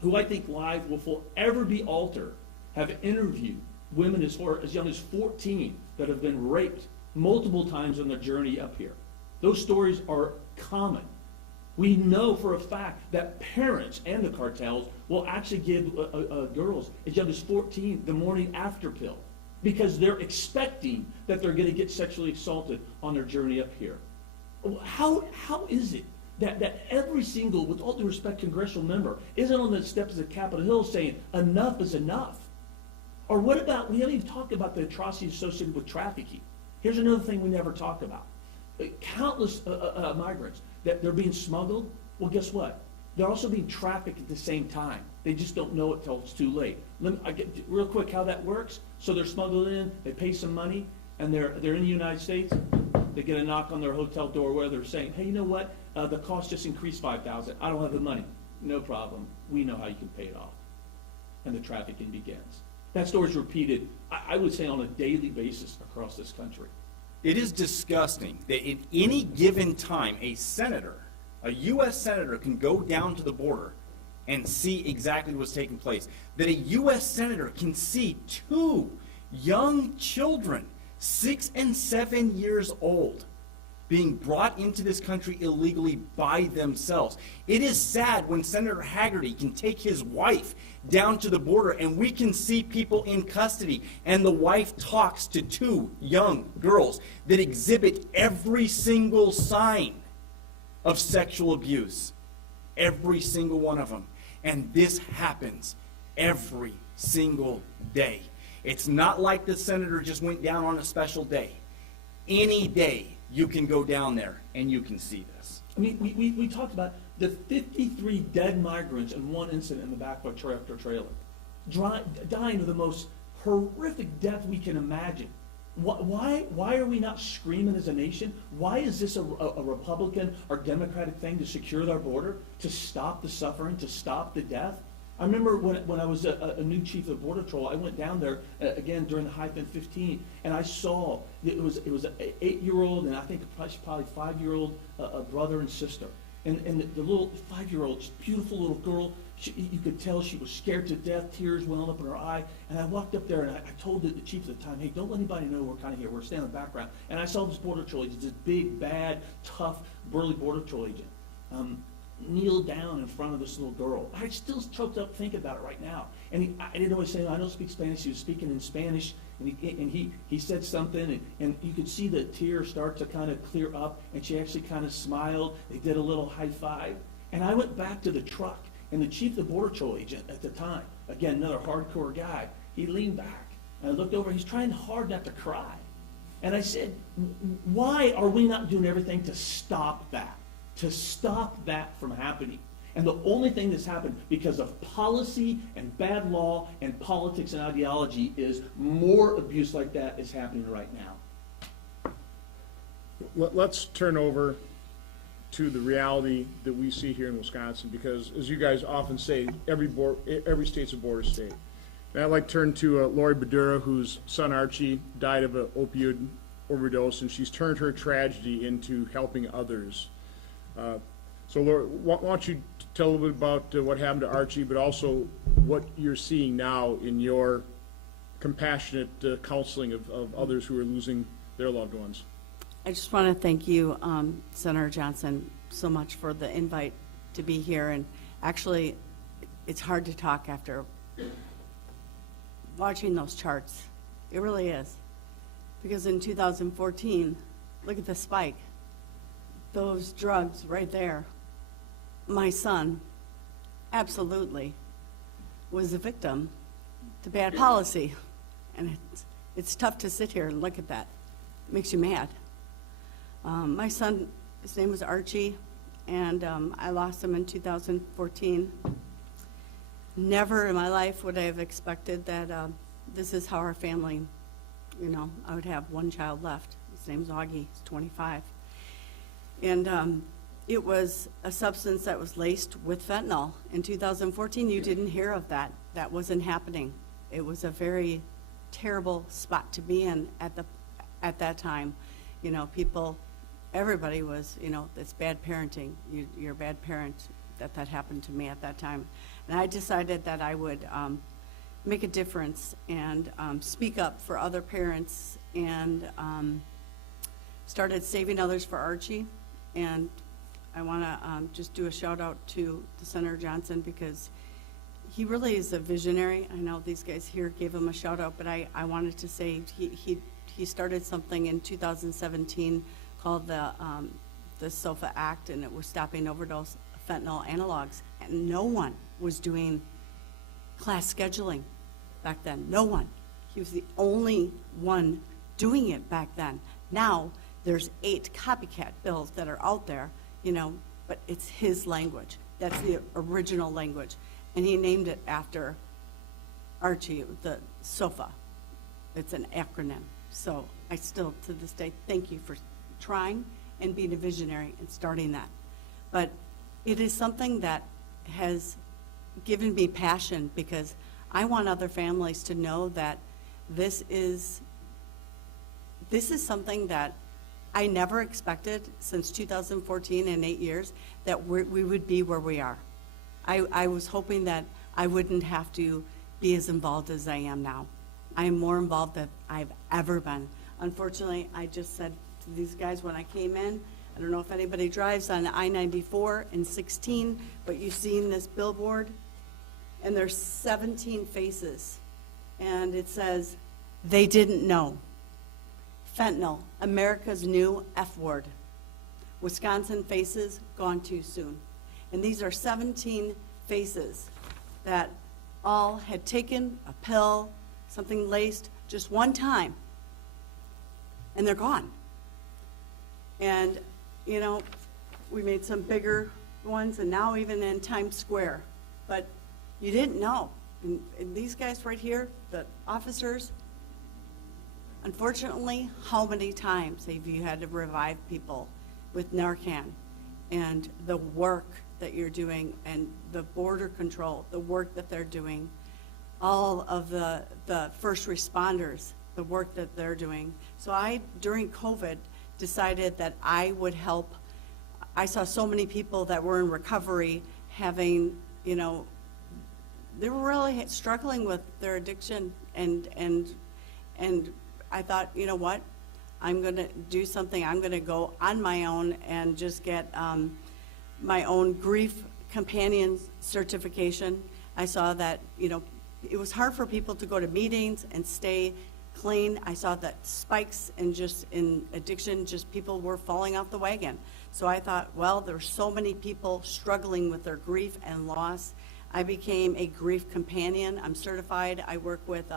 who I think lives will forever be altered, have interviewed women as young as 14 that have been raped multiple times on their journey up here. Those stories are common. We know for a fact that parents and the cartels will actually give girls as young as 14 the morning after pill. because they're expecting that they're going to get sexually assaulted on their journey up here. How is it that every single, with all due respect, congressional member isn't on the steps of Capitol Hill saying enough is enough? Or what about, we haven't even talked about the atrocities associated with trafficking. Here's another thing we never talk about. Countless migrants, that they're being smuggled. Well, guess what? They're also being trafficked at the same time. They just don't know it till it's too late. I get real quick how that works. So they're smuggled in, they pay some money, and they're in the United States. They get a knock on their hotel door where they're saying, hey, you know what? The cost just increased $5,000. I don't have the money. No problem. We know how you can pay it off. And the trafficking begins. That story is repeated, I would say, on a daily basis across this country. It is disgusting that at any given time, a senator, a U.S. senator, can go down to the border and see exactly what's taking place. That a U.S. senator can see 2 young children, 6 and 7 years old, being brought into this country illegally by themselves. It is sad when Senator Haggerty can take his wife down to the border and we can see people in custody and the wife talks to 2 young girls that exhibit every single sign of sexual abuse. Every single one of them. And this happens every single day. It's not like the senator just went down on a special day. Any day you can go down there and you can see this. I mean, we talked about the 53 dead migrants in one incident in the back of a tractor-trailer, dying of the most horrific death we can imagine. Why are we not screaming as a nation? Why is this a Republican or Democratic thing to secure our border, to stop the suffering, to stop the death? I remember when I was a new chief of Border Patrol, I went down there again during the Hyphen 15, and I saw it was an 8-year-old and I think probably 5-year-old brother and sister, and the little 5-year-old, beautiful little girl. You could tell she was scared to death. Tears welling up in her eye. And I walked up there and I told the chief at the time, hey, don't let anybody know we're kind of here. We're standing in the background. And I saw this Border Patrol agent, this big, bad, tough, burly Border Patrol agent, kneel down in front of this little girl. I still choked up thinking about it right now. And I didn't know what he was saying. I don't speak Spanish. He was speaking in Spanish. And he said something, and you could see the tears start to kind of clear up. And she actually kind of smiled. They did a little high five. And I went back to the truck. And the chief of the Border Patrol agent at the time, again, another hardcore guy, he leaned back. And I looked over, he's trying hard not to cry. And I said, why are we not doing everything to stop that? To stop that from happening? And the only thing that's happened because of policy and bad law and politics and ideology is more abuse like that is happening right now. Let's turn over to the reality that we see here in Wisconsin, because as you guys often say, every state's a border state. And I'd like to turn to Lori Badura, whose son Archie died of an opioid overdose, and she's turned her tragedy into helping others. So Lori, why don't you tell a little bit about what happened to Archie, but also what you're seeing now in your compassionate counseling of others who are losing their loved ones. I just want to thank you, Senator Johnson, so much for the invite to be here. And actually, it's hard to talk after watching those charts. It really is. Because in 2014, look at the spike. Those drugs right there. My son absolutely was a victim to bad policy. And it's tough to sit here and look at that. It makes you mad. My son, his name was Archie, and I lost him in 2014. Never in my life would I have expected that this is how our family, I would have one child left. His name's Augie, he's 25. And it was a substance that was laced with fentanyl. In 2014, you didn't hear of that. That wasn't happening. It was a very terrible spot to be in at that time. Everybody was, it's bad parenting. You're a bad parent. That happened to me at that time. And I decided that I would make a difference and speak up for other parents, and started saving others for Archie. And I want to just do a shout out to Senator Johnson, because he really is a visionary. I know these guys here gave him a shout out, but I wanted to say he started something in 2017 called the SOFA Act, and it was stopping overdose fentanyl analogs. And no one was doing class scheduling back then. No one. He was the only one doing it back then. Now there's 8 copycat bills that are out there, you know, but it's his language. That's the original language. And he named it after Archie, the SOFA. It's an acronym. So I still, to this day, thank you for trying and being a visionary and starting that. But it is something that has given me passion, because I want other families to know that this is something that I never expected since 2014, in 8 years, that we would be where we are. I was hoping that I wouldn't have to be as involved as I am now. I am more involved than I've ever been. Unfortunately, I just said to these guys when I came in, I don't know if anybody drives on I-94 and 16, but you've seen this billboard, and there's 17 faces, and it says, "They didn't know. Fentanyl, America's new F word. Wisconsin faces, gone too soon." And these are 17 faces that all had taken a pill, something laced, just one time, and they're gone. And, you know, we made some bigger ones, and now even in Times Square. But you didn't know. And these guys right here, the officers, unfortunately, how many times have you had to revive people with Narcan? And the work that you're doing, and the border control, the work that they're doing, all of the first responders, the work that they're doing. So I, during COVID, decided that I would help. I saw so many people that were in recovery having, you know, they were really struggling with their addiction, and I thought, you know what, I'm gonna do something. I'm gonna go on my own and just get my own grief companion certification. I saw that, you know, it was hard for people to go to meetings and stay clean. I saw that spikes in addiction, just people were falling off the wagon. So I thought, well, there's so many people struggling with their grief and loss. I became a grief companion. I'm certified. I work with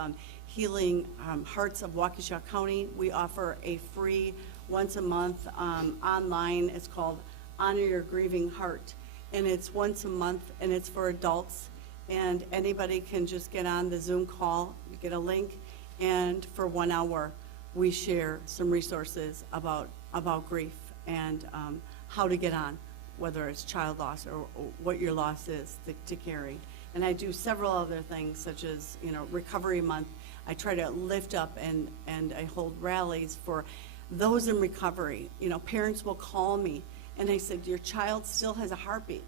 Healing Hearts of Waukesha County. We offer a free once a month online. It's called Honor Your Grieving Heart. And it's once a month, and it's for adults. And anybody can just get on the Zoom call, get a link, and for 1 hour, we share some resources about grief and how to get on, whether it's child loss or what your loss is to carry. And I do several other things, such as, you know, Recovery Month. I try to lift up and I hold rallies for those in recovery. You know, parents will call me, and I said, your child still has a heartbeat.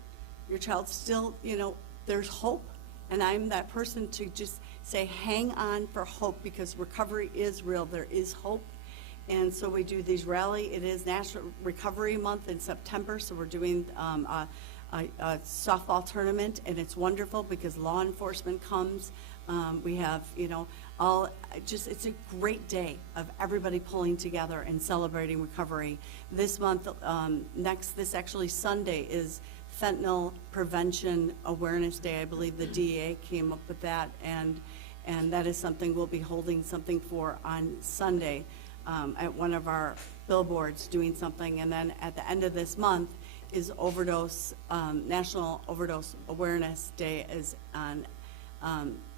Your child still, you know, there's hope. And I'm that person to just say, hang on for hope, because recovery is real. There is hope. And so we do these rally. It is National Recovery Month in September, so we're doing a softball tournament, and it's wonderful because law enforcement comes. We have, you know, it's a great day of everybody pulling together and celebrating recovery. This month, this actually Sunday is Fentanyl Prevention Awareness Day. I believe the DEA came up with that, and that is something we'll be holding something for on Sunday at one of our billboards, doing something. And then at the end of this month is National Overdose Awareness Day is on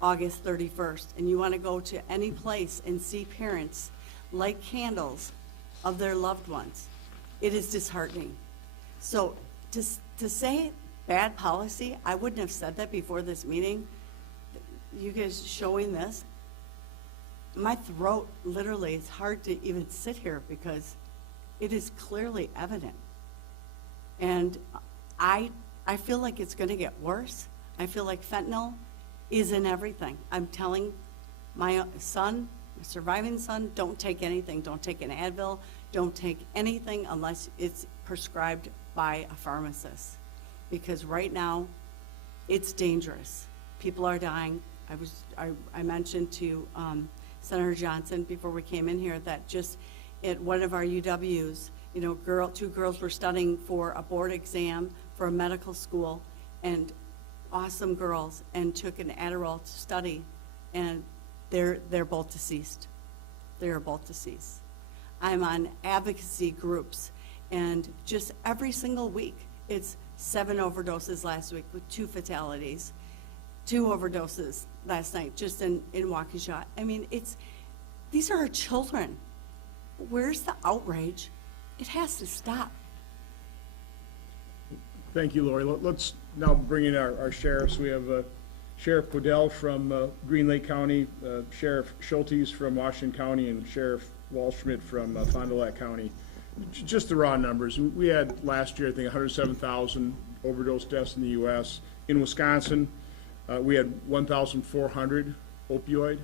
August 31st. And you want to go to any place and see parents light candles of their loved ones. It is disheartening. So to say bad policy, I wouldn't have said that before this meeting. You guys showing this, my throat literally, it's hard to even sit here because it is clearly evident. And I feel like it's going to get worse. I feel like fentanyl is in everything. I'm telling my son, my surviving son, don't take anything. Don't take an Advil. Don't take anything unless it's prescribed by a pharmacist. Because right now, it's dangerous. People are dying. I mentioned to Senator Johnson before we came in here that just at one of our UWs, you know, two girls were studying for a board exam for a medical school, and awesome girls, and took an Adderall to study, and they're both deceased. They are both deceased. I'm on advocacy groups, and just every single week, it's 7 overdoses last week with 2 fatalities, 2 overdoses last night just in Waukesha. I mean, these are our children. Where's the outrage? It has to stop. Thank you, Lori. Let's now bring in our sheriffs. We have Sheriff Podell from Green Lake County, Sheriff Schultes from Washington County, and Sheriff Waldschmidt from Fond du Lac County. Just the raw numbers. We had last year, I think, 107,000 overdose deaths in the U.S. In Wisconsin, we had 1,400 opioid.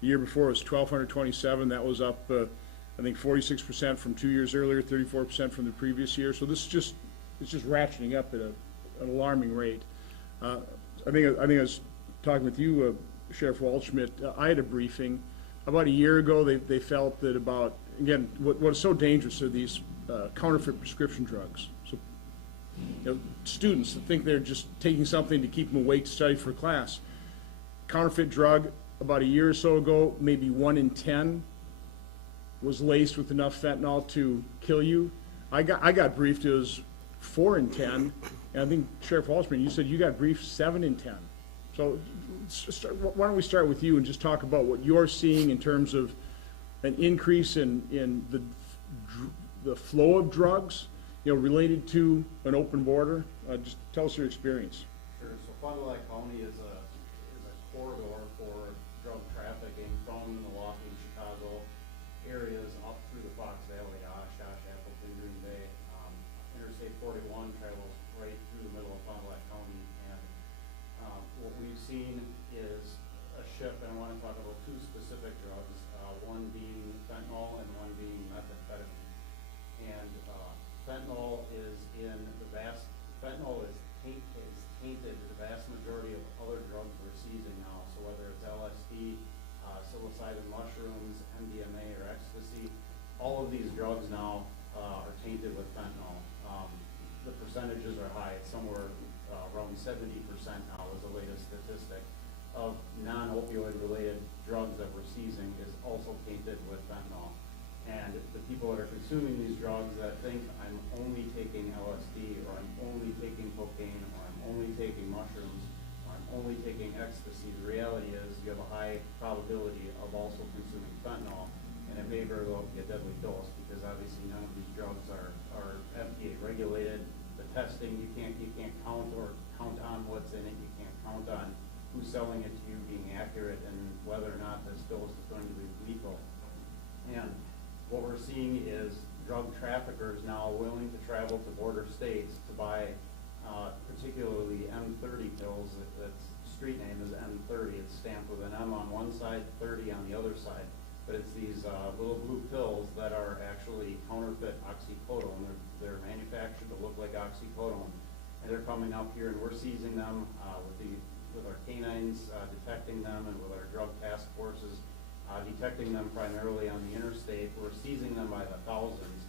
The year before it was 1,227. That was up, I think, 46% from 2 years earlier, 34% from the previous year. So this is it's just ratcheting up at an alarming rate. I think I was talking with you, Sheriff Waldschmidt. I had a briefing about a year ago. They felt that about, again, what is so dangerous are these counterfeit prescription drugs. So, you know, students that think they're just taking something to keep them awake to study for class. Counterfeit drug, about a year or so ago, maybe 1 in 10 was laced with enough fentanyl to kill you. I got briefed, it was 4 in 10, and I think Sheriff Waldschmidt, you said you got briefed 7 in 10. So why don't we start with you and just talk about what you're seeing in terms of an increase in the flow of drugs, you know, related to an open border. Just tell us your experience. Sure. So Fond du Lac County is a corridor for drug trafficking from Milwaukee and Chicago areas up through the Fox Valley, Oshkosh, Appleton, Green Bay. Interstate 41 travels right through the middle of Fond du Lac County, and what we've seen is a shift. And I want to talk about 2 specific drugs, one being fentanyl and one being methamphetamine. And fentanyl is tainted the vast majority of other drugs we're seizing now. So whether it's LSD, psilocybin mushrooms, MDMA, or ecstasy, all of these drugs now are tainted with fentanyl. The percentages are high. It's somewhere around 70% now is the latest statistic of non-opioid related drugs that we're seizing is also tainted with fentanyl. And the people that are consuming these drugs that think I'm only taking LSD, or I'm only taking cocaine, or I'm only taking mushrooms, or I'm only taking ecstasy, the reality is you have a high probability of also consuming fentanyl, and it may very well be a deadly dose, because obviously none of these drugs are FDA regulated. The testing, you can't count on what's in it. You can't count on who's selling it to you being accurate, and whether or not this dose is going to be lethal. And what we're seeing is drug traffickers now willing to travel to border states to buy particularly M30 pills. That's street name is M30. It's stamped with an M on one side, 30 on the other side. But it's these little blue pills that are actually counterfeit oxycodone. They're manufactured to look like oxycodone, and they're coming up here, and we're seizing them with our canines, detecting them, and with our drug task forces, detecting them primarily on the interstate. We're seizing them by the thousands,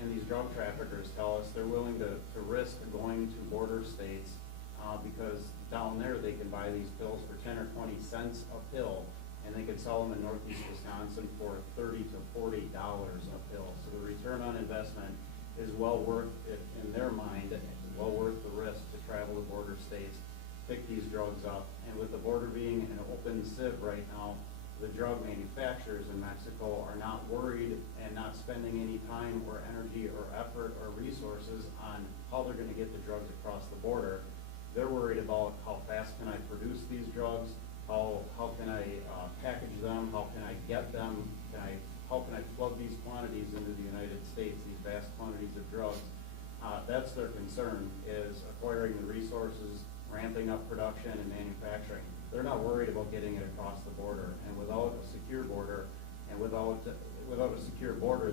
and these drug traffickers tell us they're willing to risk going to border states because down there they can buy these pills for 10 or 20 cents a pill, and they could sell them in northeast Wisconsin for $30 to $40 a pill. So the return on investment is well worth it in their mind, well worth the risk to travel to border states, pick these drugs up. And with the border being an open sieve right now, the drug manufacturers in Mexico are not worried and not spending any time or energy or effort or resources on how they're going to get the drugs across the border. They're worried about how fast can I produce these drugs, how can I package them, how can I get them, how can I plug these quantities into the United States, these vast quantities of drugs. That's their concern, is acquiring the resources, ramping up production and manufacturing. They're not worried about getting it across the border. And without a secure border,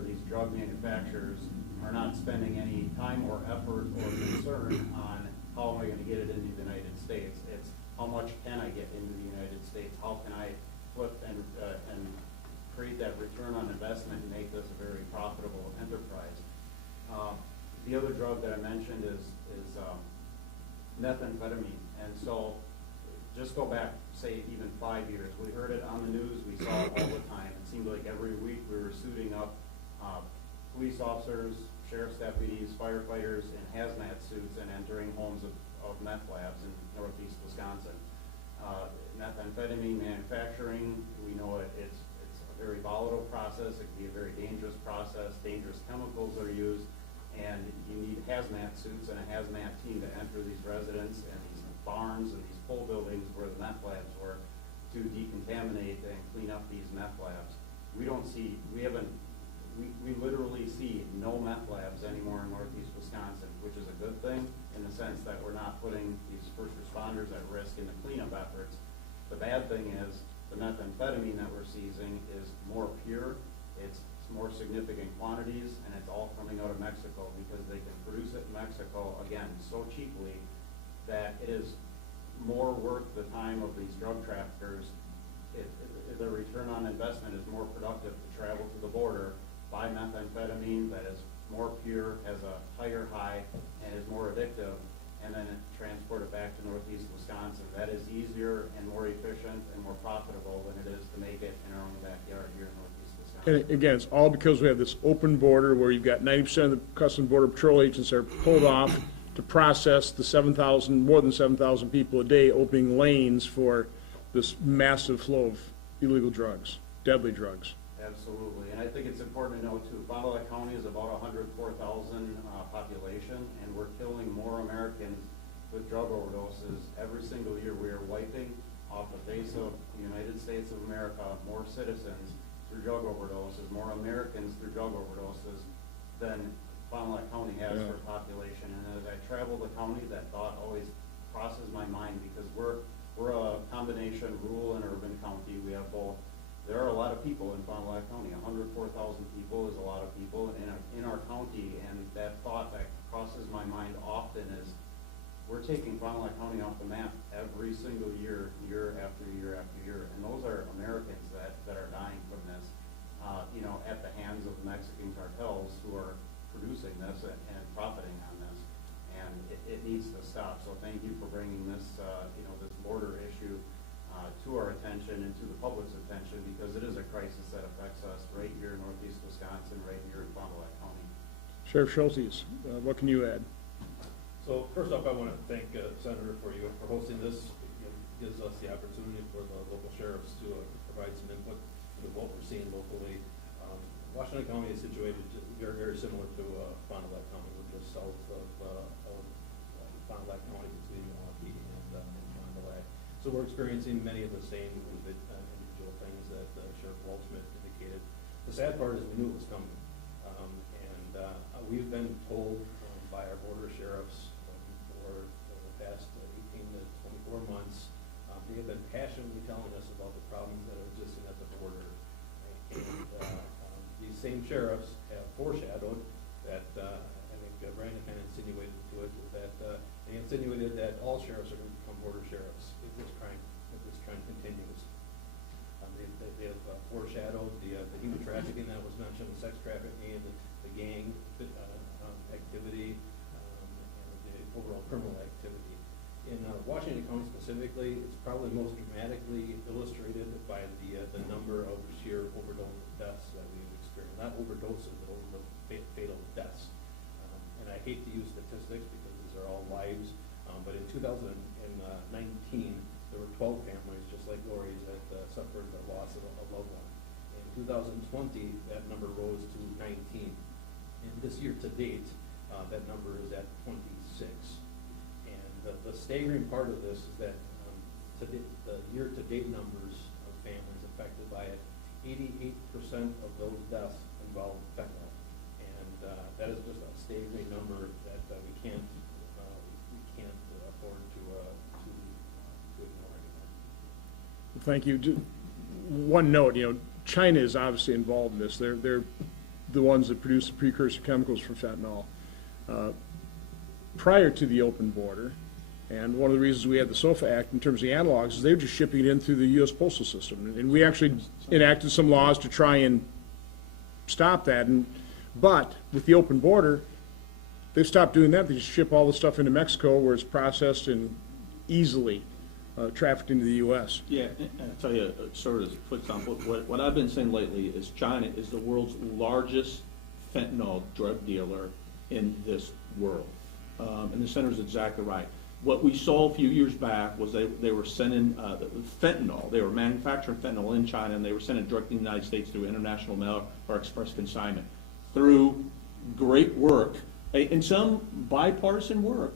these drug manufacturers are not spending any time or effort or concern on how am I going to get it into the United States. It's how much can I get into the United States? How can I flip and create that return on investment and make this a very profitable enterprise? The other drug that I mentioned is methamphetamine. And so just go back, say, even 5 years. We heard it on the news. We saw it all the time. It seemed like every week we were suiting up police officers, sheriff's deputies, firefighters in hazmat suits and entering homes of meth labs in northeast Wisconsin. Methamphetamine manufacturing, we know it's a very volatile process. It can be a very dangerous process. Dangerous chemicals are used, and you need hazmat suits and a hazmat team to enter these residents and these barns and these pole buildings where the meth labs were to decontaminate and clean up these meth labs. We literally see no meth labs anymore in northeast Wisconsin, which is a good thing in the sense that we're not putting these first responders at risk in the cleanup efforts. The bad thing is the methamphetamine that we're seizing is more pure, it's more significant quantities, and it's all coming out of Mexico because they can produce it in Mexico, again, so cheaply that it is more worth the time of these drug traffickers. The return on investment is more productive to travel to the border, buy methamphetamine that is more pure, has a higher high, and is more addictive, and then transport it back to northeast Wisconsin. That is easier and more efficient and more profitable than it is to make it in our own backyard here in northeast Wisconsin. And again, it's all because we have this open border where you've got 90% of the Customs Border Patrol agents are pulled off to process the more than 7,000 people a day, opening lanes for this massive flow of illegal drugs, deadly drugs. Absolutely, and I think it's important to know too, Fond du Lac County is about 104,000 population, and we're killing more Americans with drug overdoses every single year. We are wiping off the face of the United States of America more citizens through drug overdoses, more Americans through drug overdoses than Fond du Lac County has for population. And as I travel the county, that thought always crosses my mind because we're a combination rural and urban county. We have both. There are a lot of people in Fond du Lac County. 104,000 people is a lot of people in our county, and that thought that crosses my mind often is we're taking Fond du Lac County off the map every single year, year after year after year, and those are Americans that are dying from this, at the hands of Mexican cartels who are producing this and profiting on this, and it needs to stop. So thank you for bringing this, this border issue to our attention and to the public's attention, because it is a crisis that affects us right here in northeast Wisconsin, right here in Fond du Lac County. Sheriff Schultes, what can you add? So first off, I want to thank Senator for hosting this. It gives us the opportunity for the local sheriffs to provide some input into what we're seeing locally. Washington County is situated very, very similar to Fond du Lac County. We're just south of Fond du Lac County between Milwaukee and Fond du Lac. So we're experiencing many of the same individual things that Sheriff Waldschmidt indicated. The sad part is we knew it was coming. We've been told by our border sheriffs for the past 18 to 24 months, they have been passionately telling us about the problems that are existing at the border. And these same sheriffs have foreshadowed that, I think Brandon kind of insinuated to it, that they insinuated that all sheriffs are going to become border sheriffs if this trend continues. They have foreshadowed the human trafficking that was mentioned, the sex trafficking, the gang activity, and the overall criminal activity. In Washington County specifically, it's probably most dramatically illustrated by the number of sheer overdose deaths that we've experienced. Not overdoses, but fatal deaths. And I hate to use statistics because these are all lives, but in 2019, there were 12 families, just like Lori's, that suffered the loss of a loved one. In 2020, that number rose to 19. And this year to date, that number is at 26. And the staggering part of this is that the year-to-date numbers of families affected by it, 88% of those deaths involve fentanyl. And that is just a staggering number that we can't afford to ignore anymore. Thank you. One note, China is obviously involved in this. They're the ones that produce the precursor chemicals for fentanyl. Prior to the open border, And one of the reasons we had the SOFA Act in terms of the analogs is they were just shipping it in through the U.S. Postal System. And we actually enacted some laws to try and stop that. But with the open border, they've stopped doing that. They just ship all the stuff into Mexico where it's processed and easily trafficked into the U.S. Yeah, and I'll tell you, sort of as a quick example, what I've been saying lately is China is the world's largest fentanyl drug dealer in this world. And the senator's exactly right. What we saw a few years back was they were sending fentanyl, they were manufacturing fentanyl in China, and they were sending it directly to the United States through international mail or express consignment. Through great work, and some bipartisan work,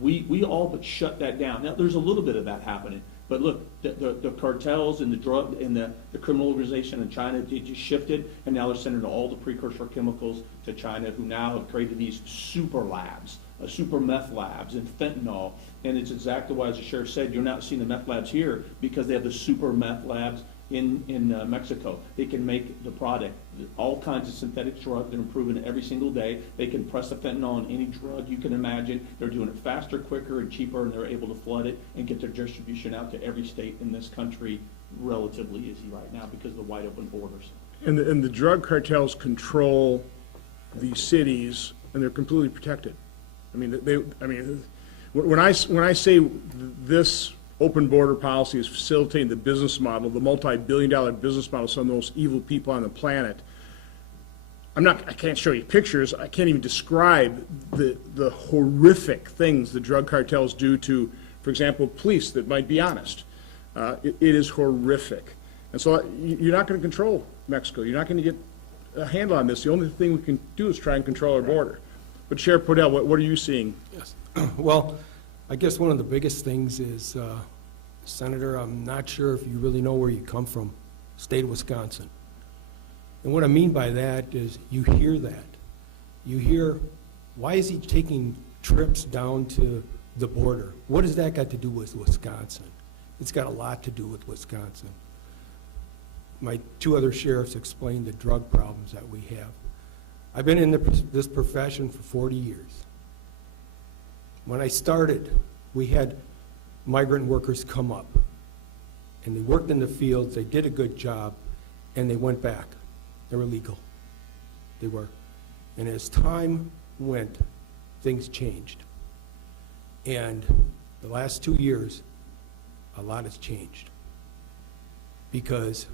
we all but shut that down. Now, there's a little bit of that happening, but look, the cartels and the drug and the criminal organization in China, they just shifted, and now they're sending all the precursor chemicals to China, who now have created these super labs, super meth labs and fentanyl. And it's exactly why, as the sheriff said, you're not seeing the meth labs here because they have the super meth labs in Mexico. They can make the product, all kinds of synthetic drugs that are improving every single day. They can press the fentanyl on any drug you can imagine. They're doing it faster, quicker, and cheaper, and they're able to flood it and get their distribution out to every state in this country relatively easy right now because of the wide open borders. And the drug cartels control these cities, and they're completely protected. I mean, when I say this open border policy is facilitating the business model, the multi-billion-dollar business model of some of the most evil people on the planet, I can't show you pictures. I can't even describe the horrific things the drug cartels do to, for example, police that might be honest. It is horrific. And so you're not going to control Mexico. You're not going to get a handle on this. The only thing we can do is try and control our border. But Sheriff Podell, what are you seeing? Yes. Well, I guess one of the biggest things is, Senator, I'm not sure if you really know where you come from, state of Wisconsin. And what I mean by that is you hear that. You hear, why is he taking trips down to the border? What has that got to do with Wisconsin? It's got a lot to do with Wisconsin. My two other sheriffs explained the drug problems that we have. I've been in this profession for 40 years. When I started, we had migrant workers come up, and they worked in the fields, they did a good job, and they went back. They were legal. They were. And as time went, things changed. And the last 2 years, a lot has changed. Because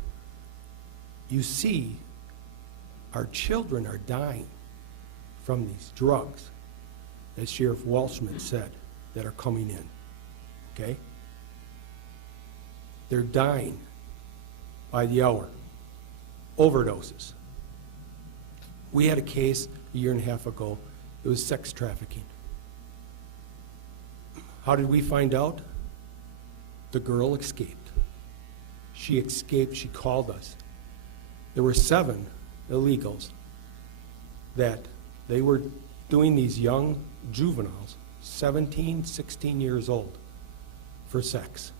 you see, our children are dying from these drugs, as Sheriff Welshman said, that are coming in, okay? They're dying by the hour. Overdoses. We had a case a year and a half ago. It was sex trafficking. How did we find out? The girl escaped. She escaped, she called us. There were 7 illegals that they were doing these young juveniles, 17, 16 years old, for sex.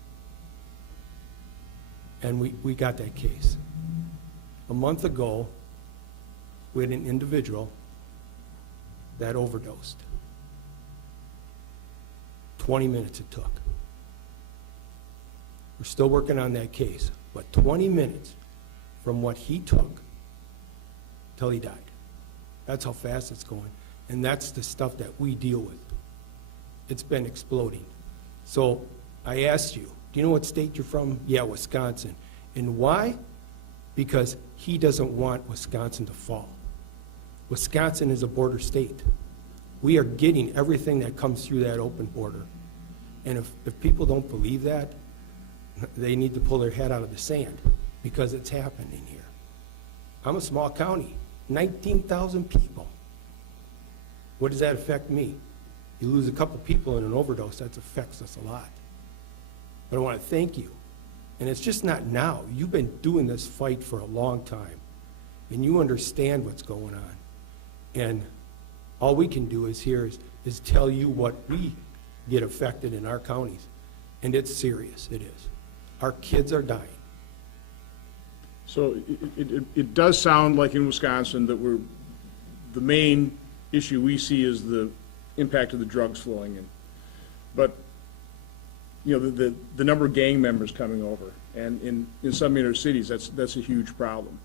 And we got that case. A month ago, we had an individual that overdosed. 20 minutes it took. We're still working on that case, but 20 minutes from what he took till he died. That's how fast it's going. And that's the stuff that we deal with. It's been exploding. So I asked you, do you know what state you're from? Yeah, Wisconsin. And why? Because he doesn't want Wisconsin to fall. Wisconsin is a border state. We are getting everything that comes through that open border. And if people don't believe that, they need to pull their head out of the sand, because it's happening here. I'm a small county, 19,000 people. What does that affect me? You lose a couple people in an overdose, that affects us a lot. But I want to thank you. And it's just not now. You've been doing this fight for a long time, and you understand what's going on. And all we can do is tell you what we get affected in our counties. And it's serious, it is. Our kids are dying. So it does sound like in Wisconsin that the main issue we see is the impact of the drugs flowing in. but, you know, the number of gang members coming over, and in some inner cities, that's a huge problem.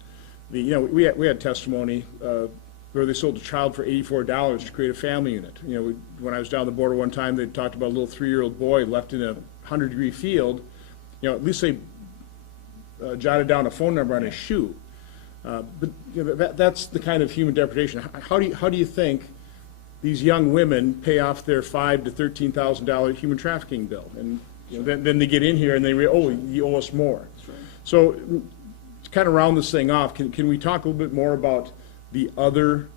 You know, we had testimony where they sold a child for $84 to create a family unit. You know, when I was down the border one time, they talked about a little 3-year-old boy left in a 100-degree field. You know, at least they jotted down a phone number on his shoe. But you know, that's the kind of human depredation. How do you think these young women pay off their $5,000 to $13,000 human trafficking bill? And you know, then they get in here and they you owe us more. So to kind of round this thing off, can we talk a little bit more about the other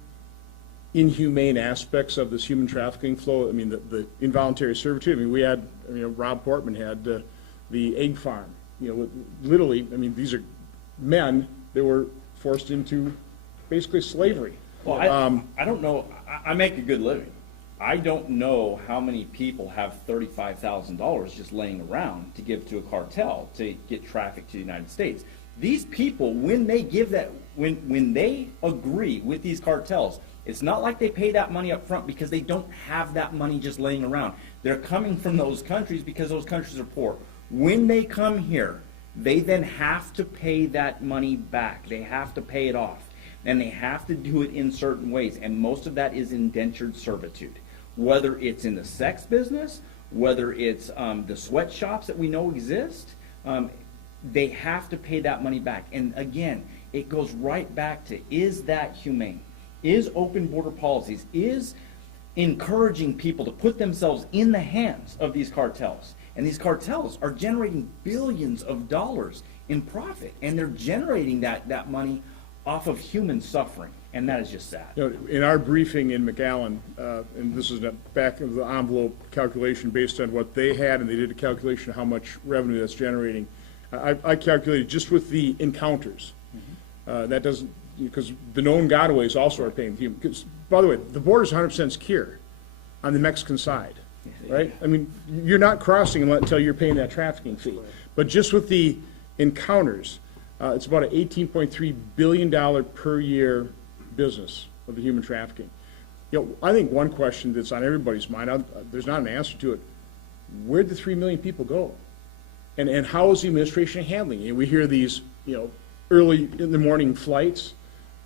inhumane aspects of this human trafficking flow? I mean, the involuntary servitude. I mean, we had, you know, Rob Portman had the egg farm. You know, literally, I mean, these are men that were forced into basically slavery. Well, I don't know. I make a good living. I don't know how many people have $35,000 just laying around to give to a cartel to get trafficked to the United States. These people, when they give that, when they agree with these cartels, it's not like they pay that money up front because they don't have that money just laying around. They're coming from those countries because those countries are poor. When they come here, they then have to pay that money back. They have to pay it off. And they have to do it in certain ways. And most of that is indentured servitude. Whether it's in the sex business, whether it's the sweatshops that we know exist, they have to pay that money back. And again, it goes right back to, is that humane? Is open border policies, is encouraging people to put themselves in the hands of these cartels? And these cartels are generating billions of dollars in profit, and they're generating that money off of human suffering, and that is just sad. You know, in our briefing in McAllen, and this is the back of the envelope calculation based on what they had, and they did a calculation of how much revenue that's generating. I calculated just with the encounters. That doesn't, because the known godaways also are paying human. Because, by the way, the border is 100% secure on the Mexican side, right? I mean, you're not crossing until you're paying that trafficking fee. But just with the encounters, it's about an $18.3 billion per year business of the human trafficking. You know, I think one question that's on everybody's mind, there's not an answer to it. Where'd the 3 million people go? And how is the administration handling it? We hear these, you know, early in the morning flights.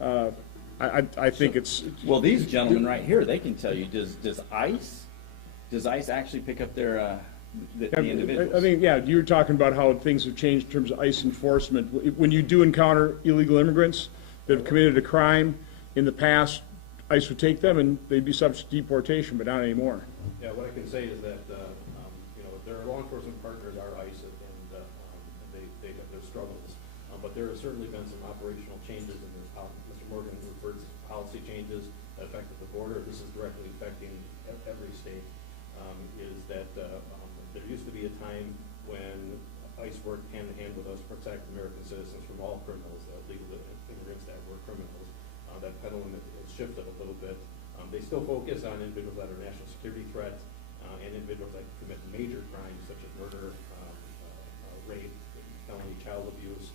I think it's... Well, these gentlemen right here, they can tell you, does ICE actually pick up their, the individuals? I mean, yeah, you were talking about how things have changed in terms of ICE enforcement. When you do encounter illegal immigrants that have committed a crime, in the past, ICE would take them and they'd be subject to deportation, but not anymore. Yeah, what I can say is that, you know, their law enforcement partners are ICE, and they have their struggles. But there have certainly been some operational changes, and Mr. Morgan referred to policy changes that affected the border. This is directly affecting every state. Is that there used to be a time when ICE worked hand-in-hand with us to protect American citizens from all criminals, legal immigrants that were criminals. That pendulum has shifted a little bit. They still focus on individuals that are national security threats and individuals that commit major crimes such as murder, rape, felony child abuse.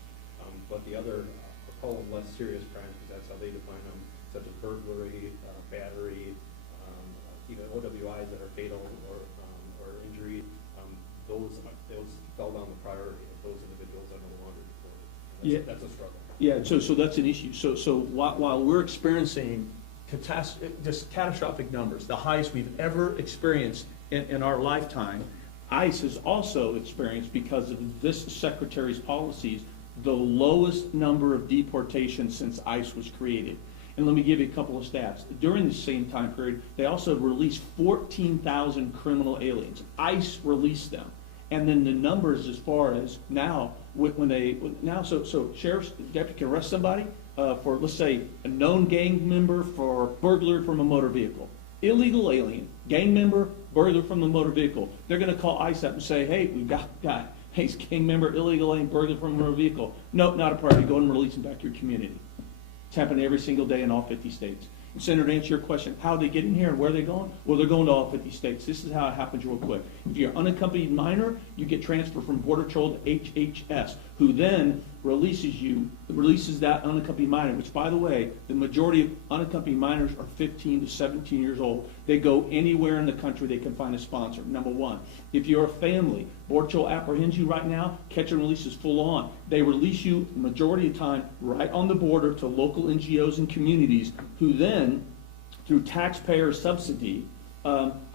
But the other, I'll call them less serious crimes because that's how they define them, such as burglary, battery, even OWIs that are fatal or injury. Those fell down the priority of those individuals that are no longer deported. That's a struggle. Yeah, so that's an issue. So while we're experiencing just catastrophic numbers, the highest we've ever experienced in our lifetime, ICE has also experienced, because of this secretary's policies, the lowest number of deportations since ICE was created. And let me give you a couple of stats. During the same time period, they also released 14,000 criminal aliens. ICE released them. And then the numbers as far as now, so sheriff's deputy can arrest somebody for, let's say, a known gang member for burglary from a motor vehicle. Illegal alien, gang member, burglar from the motor vehicle. They're going to call ICE up and say, hey, we've got a guy. Hey, he's gang member, illegal alien, burglar from a motor vehicle. No, not a priority. Go and release him back to your community. It's happening every single day in all 50 states. And Senator, to answer your question, how they get in here and where are they going? Well, they're going to all 50 states. This is how it happens real quick. If you're an unaccompanied minor, you get transferred from Border Patrol to HHS. who then releases that unaccompanied minor, which, by the way, the majority of unaccompanied minors are 15 to 17 years old. They go anywhere in the country they can find a sponsor, number one. If you're a family, Border Patrol apprehends you right now, catch and release is full on. They release you, the majority of the time, right on the border to local NGOs and communities, who then, through taxpayer subsidy,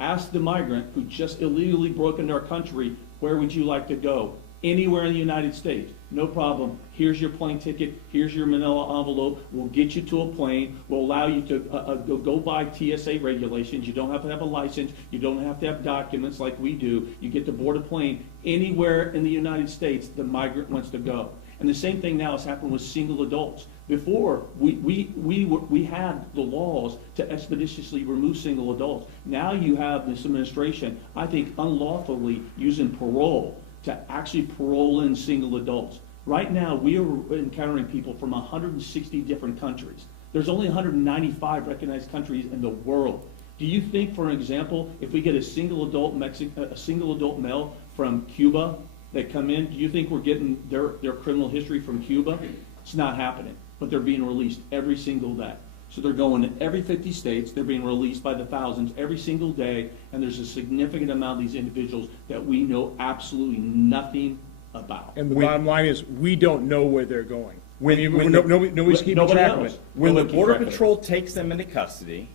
ask the migrant who just illegally broke into our country, where would you like to go? Anywhere in the United States, no problem. Here's your plane ticket, here's your manila envelope, we'll get you to a plane, we'll allow you to go by TSA regulations, you don't have to have a license, you don't have to have documents like we do, you get to board a plane anywhere in the United States the migrant wants to go. And the same thing now has happened with single adults. Before, we had the laws to expeditiously remove single adults. Now you have this administration, I think, unlawfully using parole to actually parole in single adults. Right now, we are encountering people from 160 different countries. There's only 195 recognized countries in the world. Do you think, for example, if we get a single adult male from Cuba that come in, do you think we're getting their criminal history from Cuba? It's not happening, but they're being released every single day. So they're going to every 50 states, they're being released by the thousands every single day, and there's a significant amount of these individuals that we know absolutely nothing about. And the bottom line is, we don't know where they're going. Nobody's keeping track of it. When the Border Patrol takes them into custody,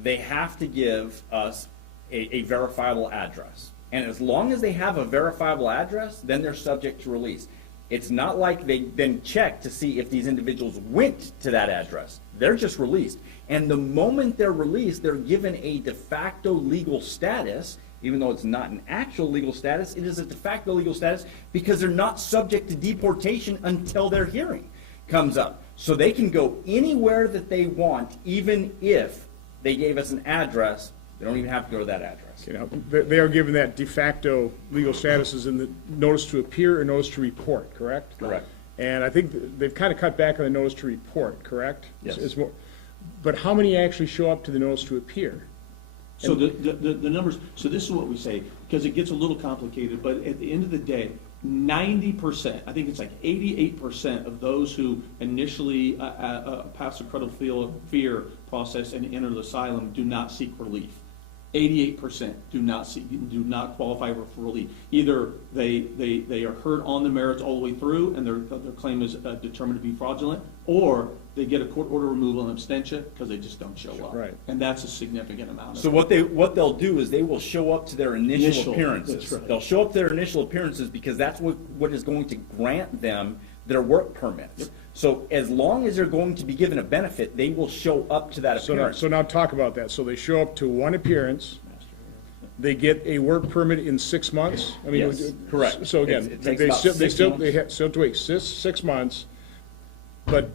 they have to give us a verifiable address. And as long as they have a verifiable address, then they're subject to release. It's not like they then check to see if these individuals went to that address. They're just released. And the moment they're released, they're given a de facto legal status, even though it's not an actual legal status, it is a de facto legal status because they're not subject to deportation until their hearing comes up. So they can go anywhere that they want, even if they gave us an address. They don't even have to go to that address. You know, they are given that de facto legal statuses in the notice to appear or notice to report, correct? Correct. And I think they've kind of cut back on the notice to report, correct? Yes. It's more, but how many actually show up to the notice to appear? So the numbers, so this is what we say, because it gets a little complicated, but at the end of the day, 90%, I think it's like 88% of those who initially pass the credible fear process and enter the asylum do not seek relief. 88% do not qualify for relief. Either they are heard on the merits all the way through and their claim is determined to be fraudulent, or they get a court order removal and abstention because they just don't show up. Right. And that's a significant amount. So what they'll do is they will show up to their initial appearances. That's right. They'll show up to their initial appearances because that's what is going to grant them their work permits. Yep. So as long as they're going to be given a benefit, they will show up to that appearance. So now talk about that. So they show up to one appearance, they get a work permit in 6 months? I mean, Yes, correct. So again, It takes they about still 6 months. have to wait 6 months, but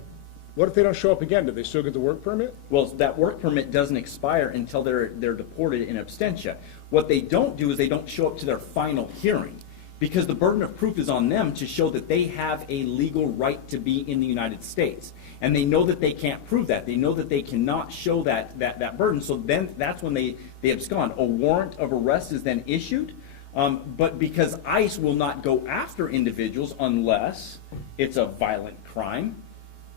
what if they don't show up again? Do they still get the work permit? Well, that work permit doesn't expire until they're deported in absentia. What they don't do is they don't show up to their final hearing, because the burden of proof is on them to show that they have a legal right to be in the United States. And they know that they can't prove that. They know that they cannot show that burden, so then that's when they abscond. A warrant of arrest is then issued, but because ICE will not go after individuals unless it's a violent crime,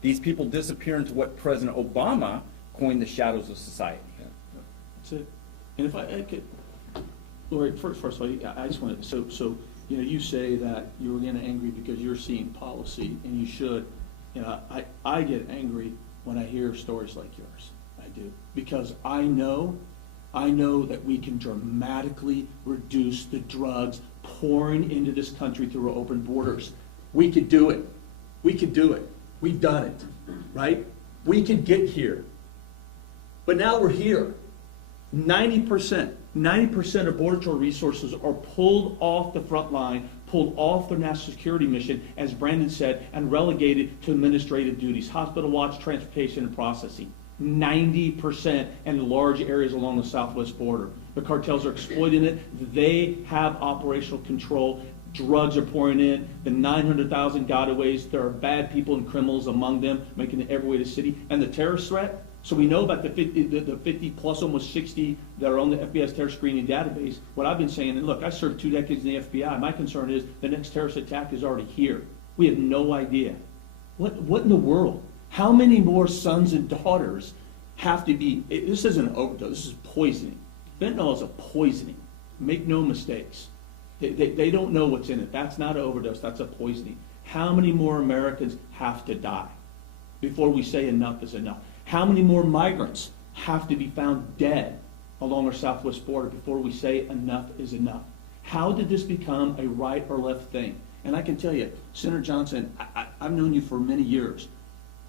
these people disappear into what President Obama coined the shadows of society. That's it. And if I could, Lori, first of all, I just want to, so you know, you say that you were getting angry because you're seeing policy, and you should. You know, I get angry when I hear stories like yours. I do. Because I know that we can dramatically reduce the drugs pouring into this country through our open borders. We could do it. We could do it. We've done it, right? We could get here. But now we're here. 90% of Border Patrol resources are pulled off the front line, pulled off their national security mission, as Brandon said, and relegated to administrative duties, hospital watch, transportation, and processing. 90% in large areas along the southwest border. The cartels are exploiting it. They have operational control. Drugs are pouring in. The 900,000 godaways, there are bad people and criminals among them, making it every way to the city. And the terrorist threat, so we know about the 50 plus almost 60 that are on the FBI's terror screening database. What I've been saying, and look, I served 2 decades in the FBI. My concern is the next terrorist attack is already here. We have no idea. What in the world? How many more sons and daughters have to be, this isn't an overdose, this is poisoning. Fentanyl is a poisoning. Make no mistakes. They don't know what's in it. That's not an overdose, that's a poisoning. How many more Americans have to die before we say enough is enough? How many more migrants have to be found dead along our southwest border before we say enough is enough? How did this become a right or left thing? And I can tell you, Senator Johnson, I've known you for many years.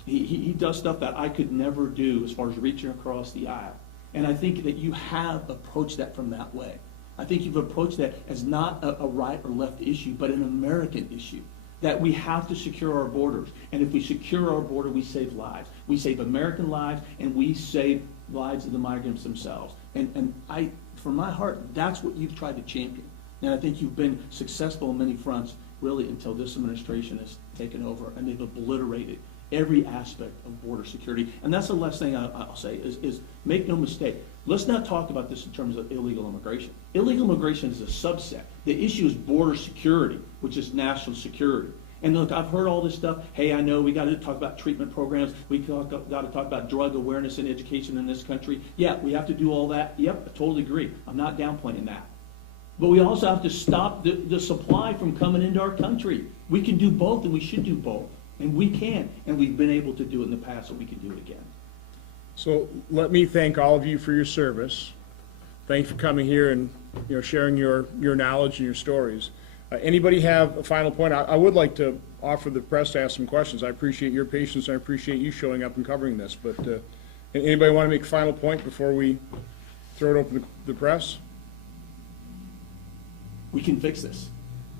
He does stuff that I could never do as far as reaching across the aisle. And I think that you have approached that from that way. I think you've approached that as not a right or left issue, but an American issue. That we have to secure our borders. And if we secure our border, we save lives. We save American lives, and we save lives of the migrants themselves. And from my heart, that's what you've tried to champion. And I think you've been successful on many fronts, really, until this administration has taken over, and they've obliterated every aspect of border security. And that's the last thing I'll say is make no mistake. Let's not talk about this in terms of illegal immigration. Illegal immigration is a subset. The issue is border security, which is national security. And look, I've heard all this stuff. Hey, I know we got to talk about treatment programs. We got to talk about drug awareness and education in this country. Yeah, we have to do all that. Yep, I totally agree. I'm not downplaying that. But we also have to stop the supply from coming into our country. We can do both, and we should do both. And we can, and we've been able to do it in the past, so we can do it again. So let me thank all of you for your service. Thanks for coming here and sharing your knowledge and your stories. Anybody have a final point? I would like to offer the press to ask some questions. I appreciate your patience. I appreciate you showing up and covering this. But anybody want to make a final point before we throw it open to the press? We can fix this.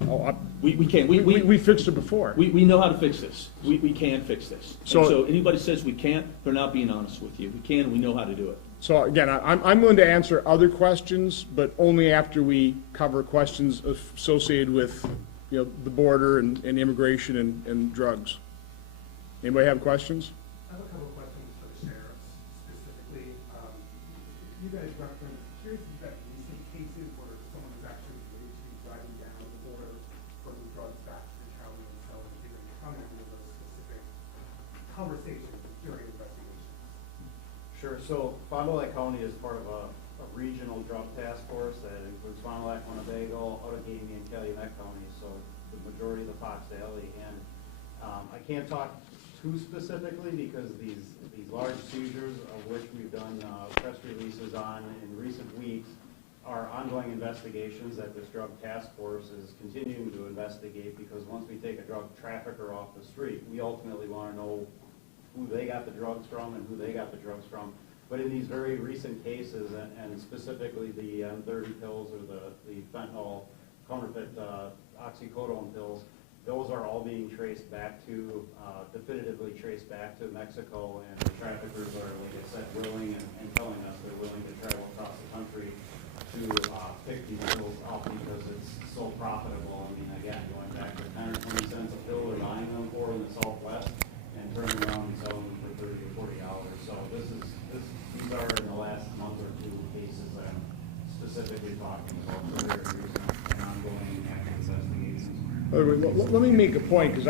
Oh, We can. we fixed it before. We know how to fix this. We can fix this. So- So anybody says we can't, they're not being honest with you. We can, and we know how to do it. So again, I'm willing to answer other questions, but only after we cover questions associated with, the border and immigration and drugs. Anybody have questions? I have a couple of questions for the sheriffs specifically. You guys referenced, curious if you've got recent cases where someone is actually admitted to be driving down the border from drugs back to the county and so if you can comment on those specific conversations during investigations. Sure, so Fond du Lac County is part of a regional drug task force that includes Fond du Lac, Winnebago, Outagamie, and Calumet counties, so the majority of the Fox Valley. And I can't talk too specifically because these large seizures, of which we've done press releases on in recent weeks, are ongoing investigations that this drug task force is continuing to investigate, because once we take a drug trafficker off the street, we ultimately want to know who they got the drugs from and who they got the drugs from. But in these very recent cases, and specifically the M30 pills or the fentanyl counterfeit oxycodone pills, those are all being traced back to, definitively traced back to Mexico, and the traffickers are, like I said, willing and telling us they're willing to travel across the country to pick these pills up because it's so profitable. I mean, again, going back to 10 or 20 cents a pill they're buying them for in the Southwest, and turning around and selling them for $30 or $40. So these are in the last month or two cases that I'm specifically talking about for very recent and ongoing active investigations. Let me make a point, because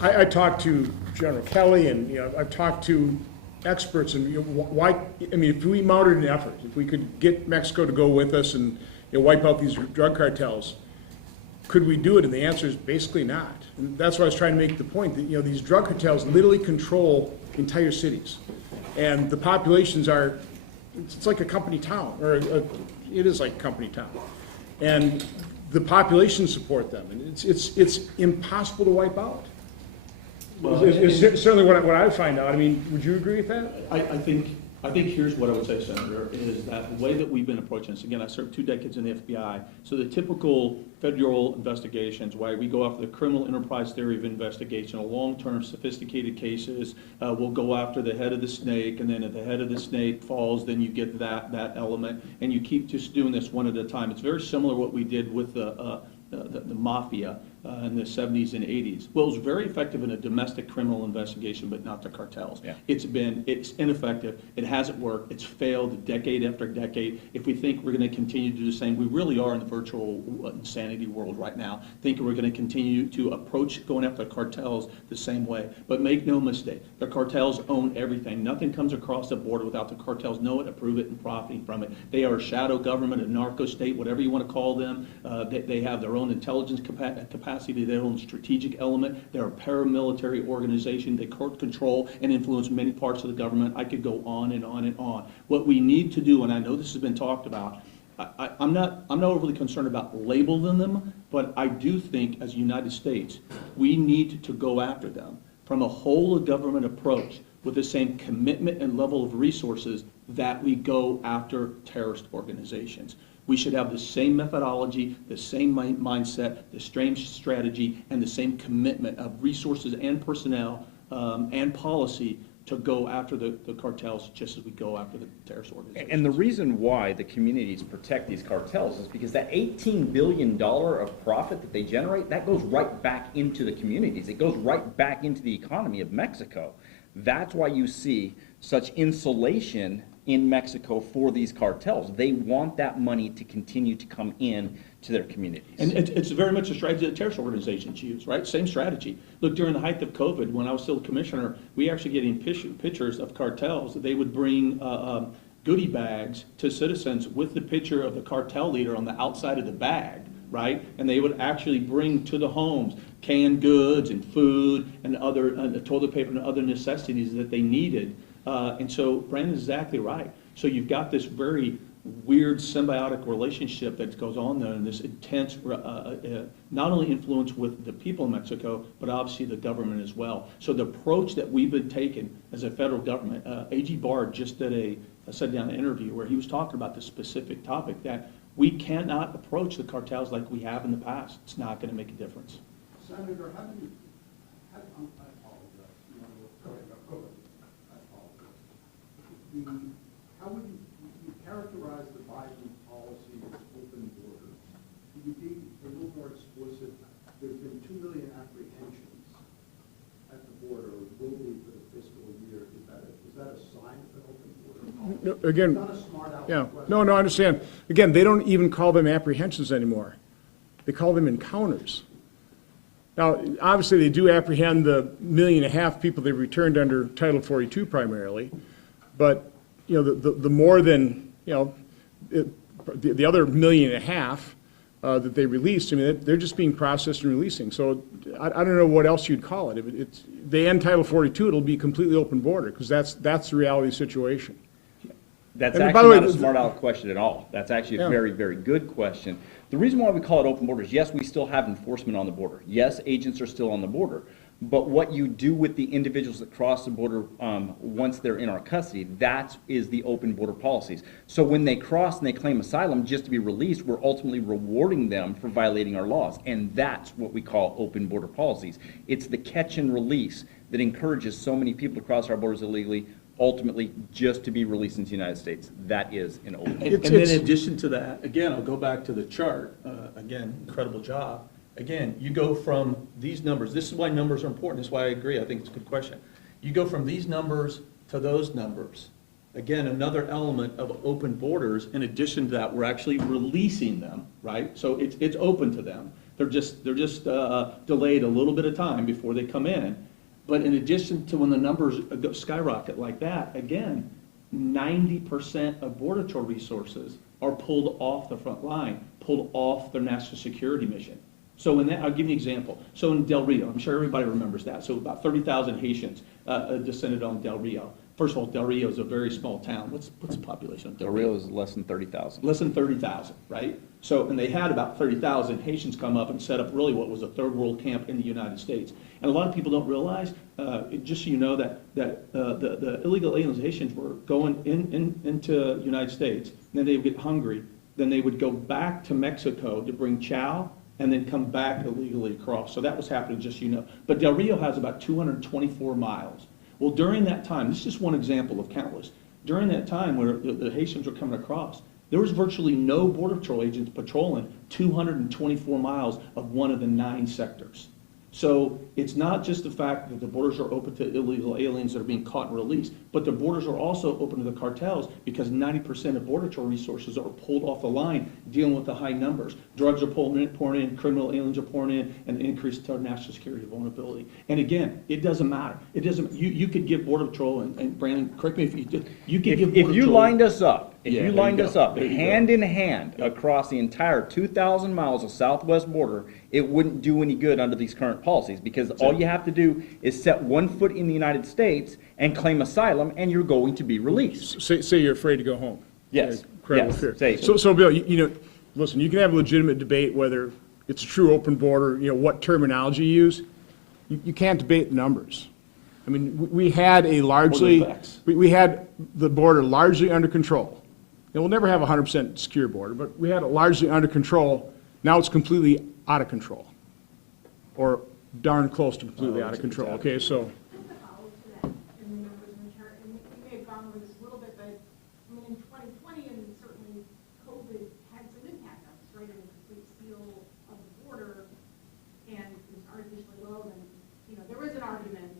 I talked to General Kelly, and I've talked to experts, and why? I mean, if we mounted an effort, if we could get Mexico to go with us and wipe out these drug cartels, could we do it? And the answer is basically not. And that's why I was trying to make the point that these drug cartels literally control entire cities, and the populations are, it's like a company town, or it is like a company town, and the population support them, and it's impossible to wipe out. Well, It's certainly what I find out. I mean, would you agree with that? I think here's what I would say, Senator, is that the way that we've been approaching this, again, I served 2 decades in the FBI, so the typical federal investigations, why we go after the criminal enterprise theory of investigation, long-term sophisticated cases, we'll go after the head of the snake, and then if the head of the snake falls, then you get that element, and you keep just doing this one at a time. It's very similar to what we did with the mafia in the 70s and 80s. Well, it was very effective in a domestic criminal investigation, but not the cartels. Yeah. It's ineffective. It hasn't worked. It's failed decade after decade. If we think we're going to continue to do the same, we really are in the virtual insanity world right now, thinking we're going to continue to approach going after the cartels the same way. But make no mistake, the cartels own everything. Nothing comes across the border without the cartels know it, approve it, and profiting from it. They are a shadow government, a narco state, whatever you want to call them. They have their own intelligence capacity, their own strategic element. They're a paramilitary organization. They control and influence many parts of the government. I could go on and on and on. What we need to do, and I know this has been talked about, I'm not overly concerned about labeling them, but I do think as United States, we need to go after them from a whole of government approach with the same commitment and level of resources that we go after terrorist organizations. We should have the same methodology, the same mindset, the same strategy, and the same commitment of resources and personnel and policy to go after the cartels just as we go after the terrorist organizations. And the reason why the communities protect these cartels is because that $18 billion of profit that they generate, that goes right back into the communities. It goes right back into the economy of Mexico. That's why you see such insulation in Mexico for these cartels. They want that money to continue to come in to their communities. And it's very much a strategy that terrorist organizations use, right? Same strategy. Look, during the height of COVID, when I was still a commissioner, we actually getting pictures of cartels. They would bring goodie bags to citizens with the picture of the cartel leader on the outside of the bag, right? And they would actually bring to the homes canned goods and food and other toilet paper and other necessities that they needed. And so Brandon's exactly right. So you've got this very weird symbiotic relationship that goes on there, and this intense, not only influence with the people of Mexico, but obviously the government as well. So the approach that we've been taking as a federal government, A.G. Bard just did a sit-down interview where he was talking about this specific topic, that we cannot approach the cartels like we have in the past. It's not going to make a difference. Senator, how do you, I apologize, you want to go ahead, go ahead. I apologize. How would you characterize the Biden policy as open borders? Could you be a little more explicit? There's been 2 million apprehensions at the border globally for the fiscal year. Is that a sign of an open border policy? No, again, It's not a smart aleck yeah, question. no, I understand. Again, they don't even call them apprehensions anymore. They call them encounters. Now, obviously, they do apprehend the 1.5 million people they returned under Title 42 primarily, but, you know, the more than, you know, the other 1.5 million that they released, I mean, they're just being processed and releasing. So I don't know what else you'd call it. If they end Title 42, it'll be completely open border, because that's the reality situation. That's And by actually the way, not a smart aleck question at all. That's actually a Yeah. very, very good question. The reason why we call it open borders, yes, we still have enforcement on the border. Yes, agents are still on the border. But what you do with the individuals that cross the border once they're in our custody, that is the open border policies. So when they cross and they claim asylum just to be released, we're ultimately rewarding them for violating our laws. And that's what we call open border policies. It's the catch and release that encourages so many people to cross our borders illegally, ultimately just to be released into the United States. That is an open border. And then in addition to that, again, I'll go back to the chart. Again, incredible job. Again, you go from these numbers. This is why numbers are important. This is why I agree. I think it's a good question. You go from these numbers to those numbers. Again, another element of open borders. In addition to that, we're actually releasing them, right? So it's open to them. They're just delayed a little bit of time before they come in. But in addition to when the numbers skyrocket like that, again, 90% of Border Patrol resources are pulled off the front line, pulled off their national security mission. So in that, I'll give you an example. So in Del Rio, I'm sure everybody remembers that. So about 30,000 Haitians descended on Del Rio. First of all, Del Rio is a very small town. What's the population of Del Rio? Del Rio is less than 30,000. Less than 30,000, right? So, and they had about 30,000 Haitians come up and set up really what was a third world camp in the United States. And a lot of people don't realize, just so you know, that the illegal aliens Haitians were going into the United States, and then they would get hungry, then they would go back to Mexico to bring chow, and then come back illegally across. So that was happening, just so you know. But Del Rio has about 224 miles. Well, during that time, this is just one example of countless. During that time where the Haitians were coming across, There was virtually no Border Patrol agents patrolling 224 miles of one of the 9 sectors. So it's not just the fact that the borders are open to illegal aliens that are being caught and released, but the borders are also open to the cartels because 90% of Border Patrol resources are pulled off the line dealing with the high numbers. Drugs are pouring in, criminal aliens are pouring in, and increase to our national security vulnerability. And again, it doesn't matter. It doesn't. You could give Border Patrol and Brandon, correct me if you did. You could give Border If you Patrol, lined us up, Yeah, there you go. There you hand go. in hand across the entire 2,000 miles of southwest border, it wouldn't do any good under these current policies, because all you have to do is set one foot in the United States and claim asylum, and you're going to be released. Say you're afraid to go home. Yes, Incredible yes, fear. say- So Bill, listen, you can have a legitimate debate whether it's a true open border, what terminology you use. You can't debate the numbers. I mean, we had a largely, facts. we had the border largely under control. We'll never have a 100% secure border, but we had it largely under control. Now it's completely out of control, or darn close to completely out of control, okay, so. Just a follow to that in the numbers in the chart, and we may have gone over this a little bit, but I mean, in 2020, and certainly COVID had some impact on us, right? I mean, complete seal of the border, and it was artificially low, and, there was an argument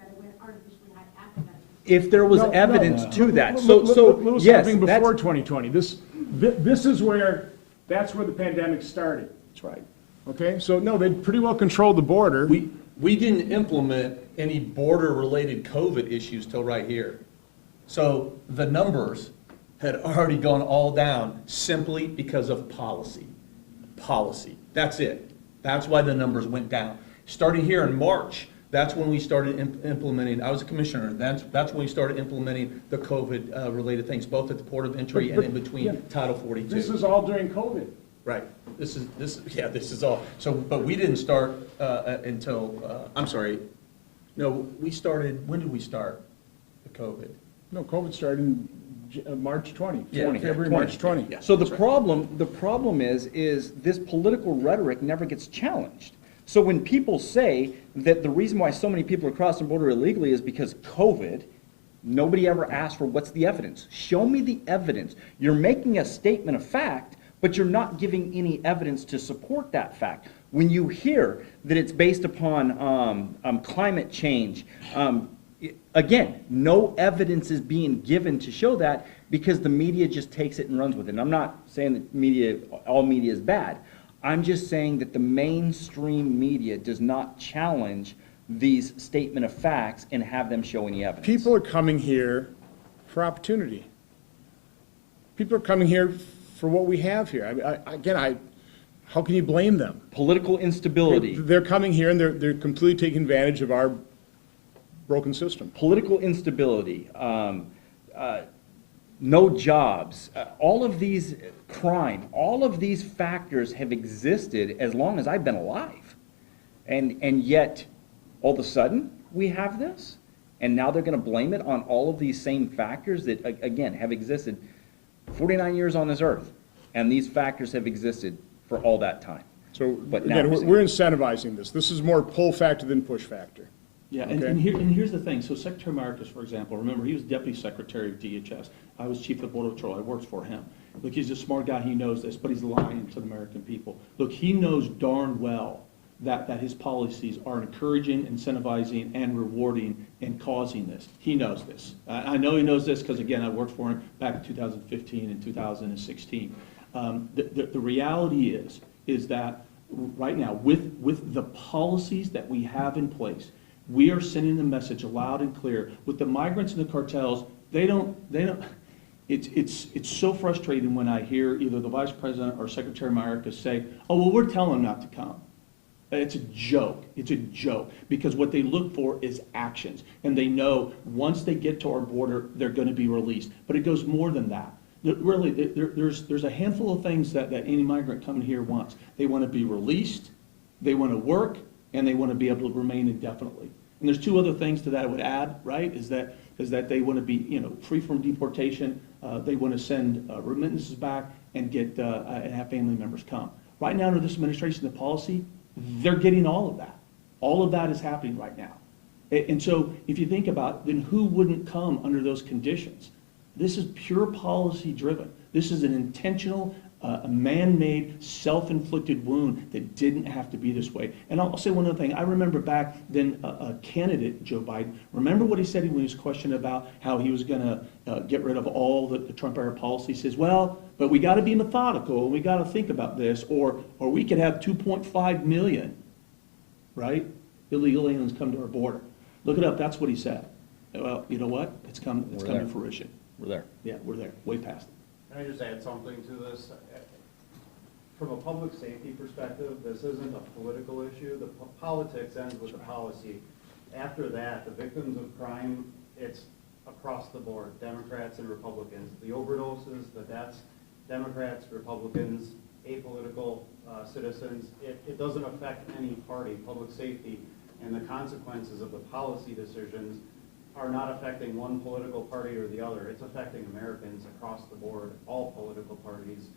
that it went artificially high after that. If there was No, evidence no. to that, Look so what was yes, happening before that's, 2020. This is where, that's where the pandemic started, That's right. okay? So, no, they pretty well controlled the border. We didn't implement any border-related COVID issues till right here. So the numbers had already gone all down simply because of policy. Policy. That's it. That's why the numbers went down. Starting here in March, that's when we started implementing, I was a commissioner, that's when we started implementing the COVID related things, both at the port of entry and in between Title 42. This is all during COVID. Right. This is all. So, but we didn't start until, I'm sorry, no, we started, when did we start the COVID? No, COVID started in March 20. Yeah, February, 20, March 20. yeah. so the problem is this political rhetoric never gets challenged. So when people say that the reason why so many people are crossing the border illegally is because COVID, nobody ever asked for what's the evidence. Show me the evidence. You're making a statement of fact, but you're not giving any evidence to support that fact. When you hear that it's based upon climate change, again, no evidence is being given to show that because the media just takes it and runs with it. And I'm not saying that all media is bad. I'm just saying that the mainstream media does not challenge these statement of facts and have them show any evidence. People are coming here for opportunity. People are coming here for what we have here. How can you blame them? Political instability. They're coming here and they're completely taking advantage of our broken system. Political instability, no jobs, all of these crime, all of these factors have existed as long as I've been alive. And yet, all of a sudden, we have this? And now they're going to blame it on all of these same factors that, again, have existed 49 years on this earth. And these factors have existed for all that time. So, But now again, we're we're incentivizing this. This is more pull factor than push factor. Yeah, Okay. and here's the thing. So Secretary Marcus, for example, remember, he was Deputy Secretary of DHS. I was Chief of Border Patrol. I worked for him. Look, he's a smart guy. He knows this, but he's lying to the American people. Look, he knows darn well that his policies are encouraging, incentivizing, and rewarding and causing this. He knows this. I know he knows this because, again, I worked for him back in 2015 and 2016. The reality is that right now, with the policies that we have in place, we are sending the message loud and clear. With the migrants and the cartels, they don't. It's so frustrating when I hear either the Vice President or Secretary Marcus say, "Oh, well, we're telling them not to come." It's a joke. It's a joke because what they look for is actions, and they know once they get to our border, they're going to be released. But it goes more than that. Really, there's a handful of things that any migrant coming here wants. They want to be released, they want to work, and they want to be able to remain indefinitely. And there's two other things to that I would add, right? Is that they want to be, free from deportation. They want to send remittances back and and have family members come. Right now, under this administration, the policy, they're getting all of that. All of that is happening right now. And so, if you think about it, then who wouldn't come under those conditions? This is pure policy driven. This is an intentional, a man-made, self-inflicted wound that didn't have to be this way. And I'll say one other thing. I remember back then, a candidate, Joe Biden, remember what he said when he was questioned about how he was going to get rid of all the Trump-era policies? He says, well, but we got to be methodical, and we got to think about this, or we could have 2.5 million, right, illegal aliens come to our border. Look it up. That's what he said. Well, you know what? It's come to fruition. We're there. Yeah, we're there, way past it. Can I just add something to this? From a public safety perspective, this isn't a political issue. The politics ends with the policy. After that, the victims of crime, it's across the board, Democrats and Republicans. The overdoses, the deaths, Democrats, Republicans, apolitical citizens. It doesn't affect any party. Public safety and the consequences of the policy decisions are not affecting one political party or the other. It's affecting Americans across the board, all political parties.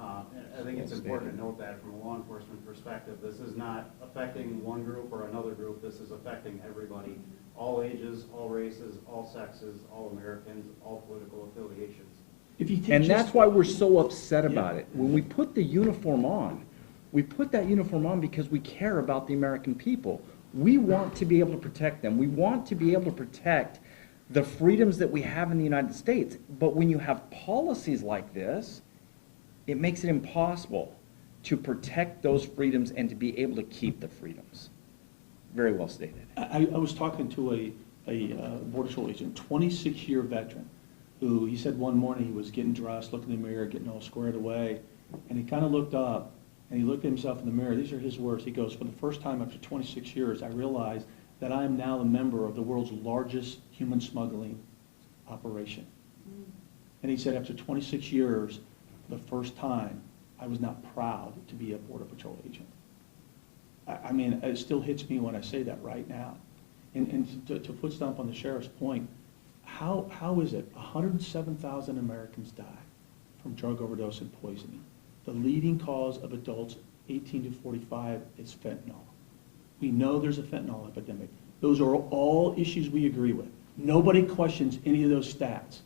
I think it's important to note that from a law enforcement perspective. This is not affecting one group or another group. This is affecting everybody, all ages, all races, all sexes, all Americans, all political affiliations. If you take And just- that's why we're so upset about it. When we put the uniform on, we put that uniform on because we care about the American people. We want to be able to protect them. We want to be able to protect the freedoms that we have in the United States. But when you have policies like this, it makes it impossible to protect those freedoms and to be able to keep the freedoms. Very well stated. I was talking to a Border Patrol agent, 26-year veteran, who he said one morning he was getting dressed, looking in the mirror, getting all squared away, and he kind of looked up, and he looked at himself in the mirror. These are his words. He goes, for the first time after 26 years, I realized that I am now a member of the world's largest human smuggling operation. And he said, after 26 years, the first time, I was not proud to be a Border Patrol agent. I mean, it still hits me when I say that right now. And to put stump on the sheriff's point, how is it 107,000 Americans die from drug overdose and poisoning? The leading cause of adults 18 to 45 is fentanyl. We know there's a fentanyl epidemic. Those are all issues we agree with. Nobody questions any of those stats.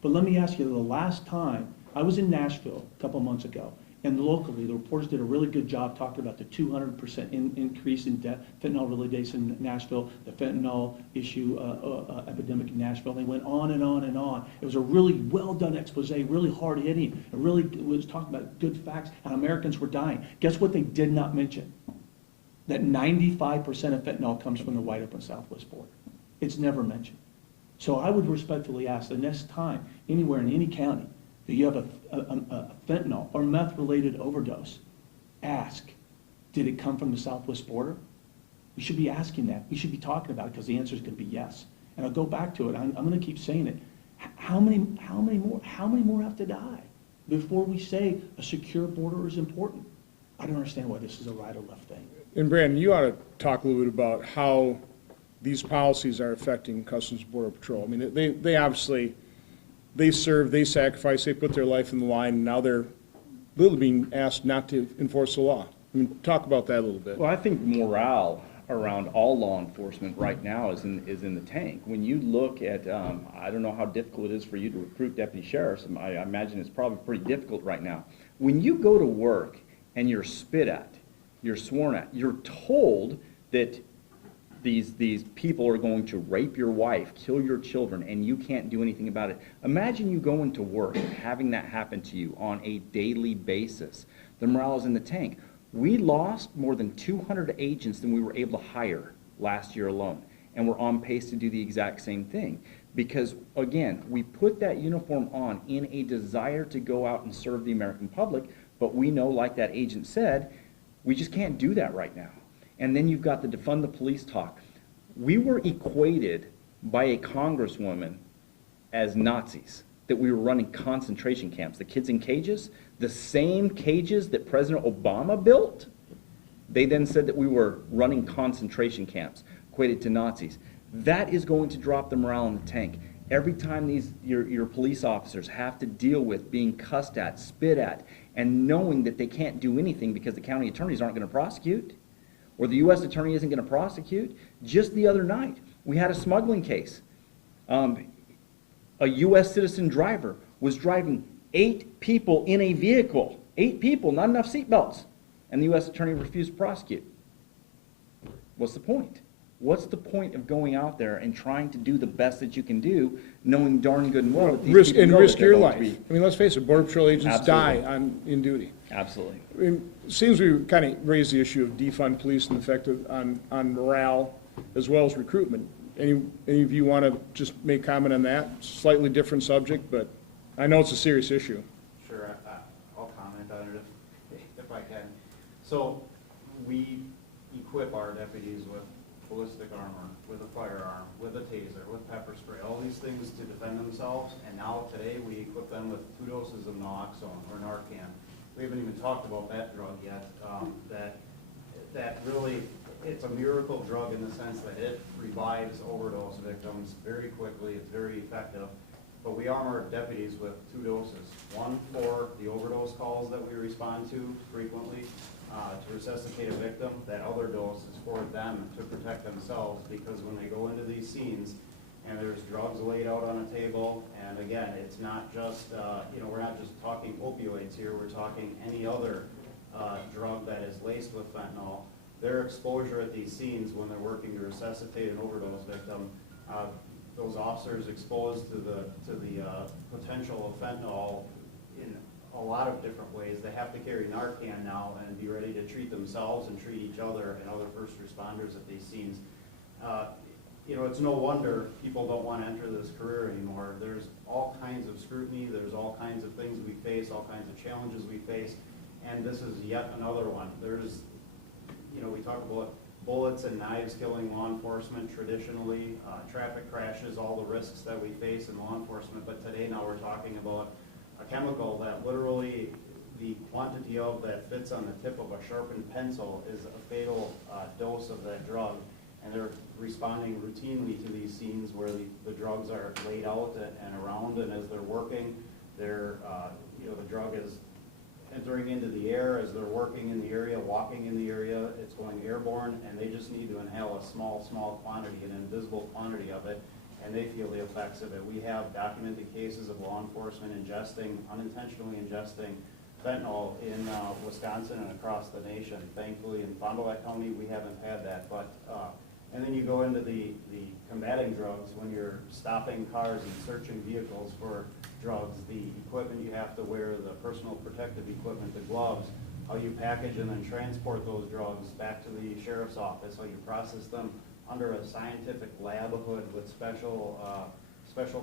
But let me ask you, the last time, I was in Nashville a couple months ago, and locally, the reporters did a really good job talking about the 200% increase in fentanyl-related deaths in Nashville, the fentanyl issue epidemic in Nashville. They went on and on and on. It was a really well-done expose, really hard-hitting. It really was talking about good facts, and Americans were dying. Guess what they did not mention? That 95% of fentanyl comes from the wide open southwest border. It's never mentioned. So I would respectfully ask the next time, anywhere in any county, that you have a fentanyl or meth-related overdose, ask, did it come from the southwest border? We should be asking that. We should be talking about it because the answer is going to be yes. And I'll go back to it. I'm going to keep saying it. How many more have to die before we say a secure border is important? I don't understand why this is a right or left thing. And Brandon, you ought to talk a little bit about how these policies are affecting Customs Border Patrol. I mean, they obviously, they serve, they sacrifice, they put their life in the line, and now they're literally being asked not to enforce the law. I mean, talk about that a little bit. Well, I think morale around all law enforcement right now is in the tank. When you look at, I don't know how difficult it is for you to recruit deputy sheriffs. I imagine it's probably pretty difficult right now. When you go to work and you're spit at, you're sworn at, you're told that these people are going to rape your wife, kill your children, and you can't do anything about it. Imagine you going to work and having that happen to you on a daily basis. The morale is in the tank. We lost more than 200 agents than we were able to hire last year alone, and we're on pace to do the exact same thing. Because, again, we put that uniform on in a desire to go out and serve the American public, but we know, like that agent said, we just can't do that right now. And then you've got the defund the police talk. We were equated by a congresswoman as Nazis, that we were running concentration camps. The kids in cages, the same cages that President Obama built, they then said that we were running concentration camps, equated to Nazis. That is going to drop the morale in the tank. Every time your police officers have to deal with being cussed at, spit at, and knowing that they can't do anything because the county attorneys aren't going to prosecute, or the U.S. attorney isn't going to prosecute. Just the other night, we had a smuggling case. A U.S. citizen driver was driving 8 people in a vehicle, 8 people, not enough seatbelts, and the U.S. attorney refused to prosecute. What's the point? What's the point of going out there and trying to do the best that you can do, knowing darn good and well that these people know Risk that they're your going to life. be- I mean, let's face it, Border Patrol agents Absolutely. die in duty. Absolutely. I mean, it seems we kind of raised the issue of defund police and the effect on morale as well as recruitment. Any of you want to just make comment on that? Slightly different subject, but I know it's a serious issue. Sure, I'll comment on it if I can. So, we equip our deputies with ballistic armor, with a firearm, with a taser, with pepper spray, all these things to defend themselves, and now today we equip them with 2 doses of naloxone or Narcan. We haven't even talked about that drug yet, that really, it's a miracle drug in the sense that it revives overdose victims very quickly, it's very effective. But we arm our deputies with 2 doses, one for the overdose calls that we respond to frequently, to resuscitate a victim. That other dose is for them to protect themselves, because when they go into these scenes and there's drugs laid out on a table, and again, it's not just, we're not just talking opioids here, we're talking any other drug that is laced with fentanyl. Their exposure at these scenes when they're working to resuscitate an overdose victim, those officers exposed to the potential of fentanyl in a lot of different ways. They have to carry Narcan now and be ready to treat themselves and treat each other and other first responders at these scenes. It's no wonder people don't want to enter this career anymore. There's all kinds of scrutiny, there's all kinds of things we face, all kinds of challenges we face, and this is yet another one. There's, we talk about bullets and knives killing law enforcement traditionally, traffic crashes, all the risks that we face in law enforcement, but today now we're talking about a chemical that literally the quantity of that fits on the tip of a sharpened pencil is a fatal dose of that drug. And they're responding routinely to these scenes where the drugs are laid out and around, and as they're working, the drug is entering into the air as they're working in the area, walking in the area, it's going airborne, and they just need to inhale a small quantity, an invisible quantity of it, and they feel the effects of it. We have documented cases of law enforcement unintentionally ingesting fentanyl in Wisconsin and across the nation. Thankfully, in Fond du Lac County, we haven't had that, but and then you go into the combating drugs when you're stopping cars and searching vehicles for drugs, the equipment you have to wear, the personal protective equipment, the gloves, how you package and then transport those drugs back to the sheriff's office, how you process them under a scientific lab hood with special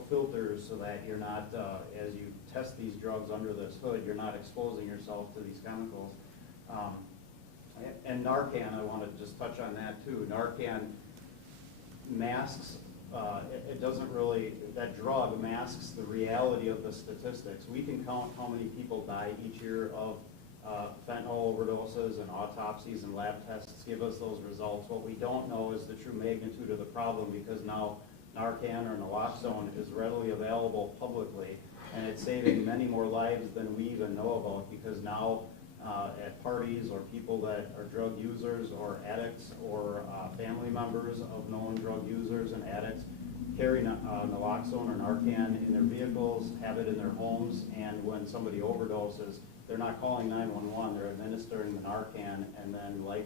filters so that you're not, as you test these drugs under this hood, you're not exposing yourself to these chemicals. And Narcan, I want to just touch on that too. Narcan masks, that drug masks the reality of the statistics. We can count how many people die each year of fentanyl overdoses, and autopsies and lab tests give us those results. What we don't know is the true magnitude of the problem, because now Narcan or naloxone is readily available publicly, and it's saving many more lives than we even know about, because now at parties or people that are drug users or addicts or family members of known drug users and addicts carry naloxone or Narcan in their vehicles, have it in their homes, and when somebody overdoses, they're not calling 911, they're administering the Narcan, and then life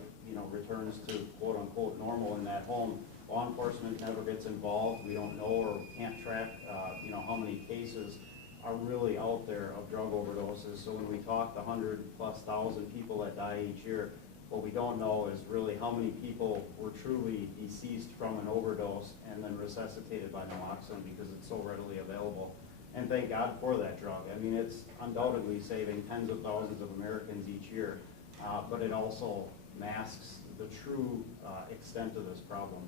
returns to quote-unquote normal in that home. Law enforcement never gets involved. We don't know or can't track how many cases are really out there of drug overdoses. So when we talk the 100,000+ people that die each year, what we don't know is really how many people were truly deceased from an overdose and then resuscitated by naloxone, because it's so readily available. And thank God for that drug. I mean, it's undoubtedly saving tens of thousands of Americans each year, but it also masks the true extent of this problem.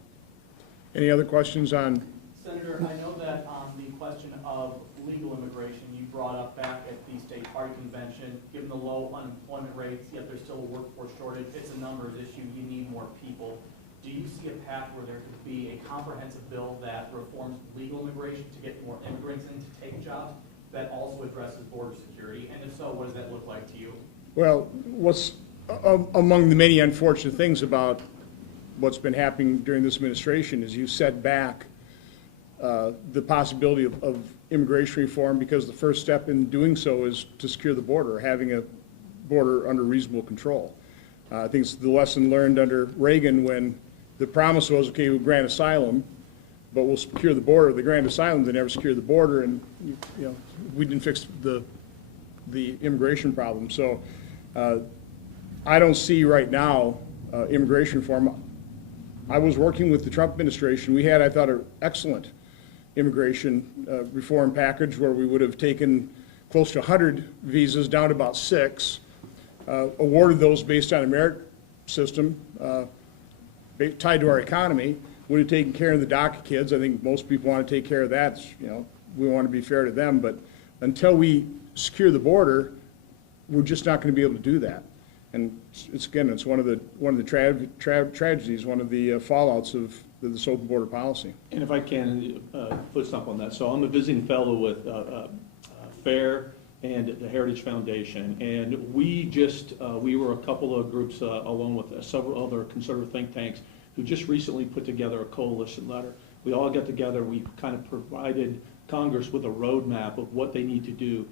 Any other questions on? Senator, I know that on the question of legal immigration, you brought up back at the state party convention, given the low unemployment rates, yet there's still a workforce shortage, it's a numbers issue, you need more people. Do you see a path where there could be a comprehensive bill that reforms legal immigration to get more immigrants in to take jobs that also addresses border security? And if so, what does that look like to you? Well, what's among the many unfortunate things about what's been happening during this administration is you set back the possibility of immigration reform because the first step in doing so is to secure the border, having a border under reasonable control. I think it's the lesson learned under Reagan when the promise was, okay, we'll grant asylum, but we'll secure the border. They granted asylum, they never secured the border, and we didn't fix the immigration problem. So I don't see right now immigration reform. I was working with the Trump administration. We had, I thought, an excellent immigration reform package where we would have taken close to 100 visas down to about 6, awarded those based on a merit system tied to our economy, would have taken care of the DACA kids. I think most people want to take care of that. We want to be fair to them, but until we secure the border, we're just not going to be able to do that. And it's one of the tragedies, one of the fallouts of this open border policy. And if I can put something on that. So I'm a visiting fellow with FAIR and the Heritage Foundation. And we were a couple of groups along with several other conservative think tanks who just recently put together a coalition letter. We all got together, we kind of provided Congress with a roadmap of what they need to do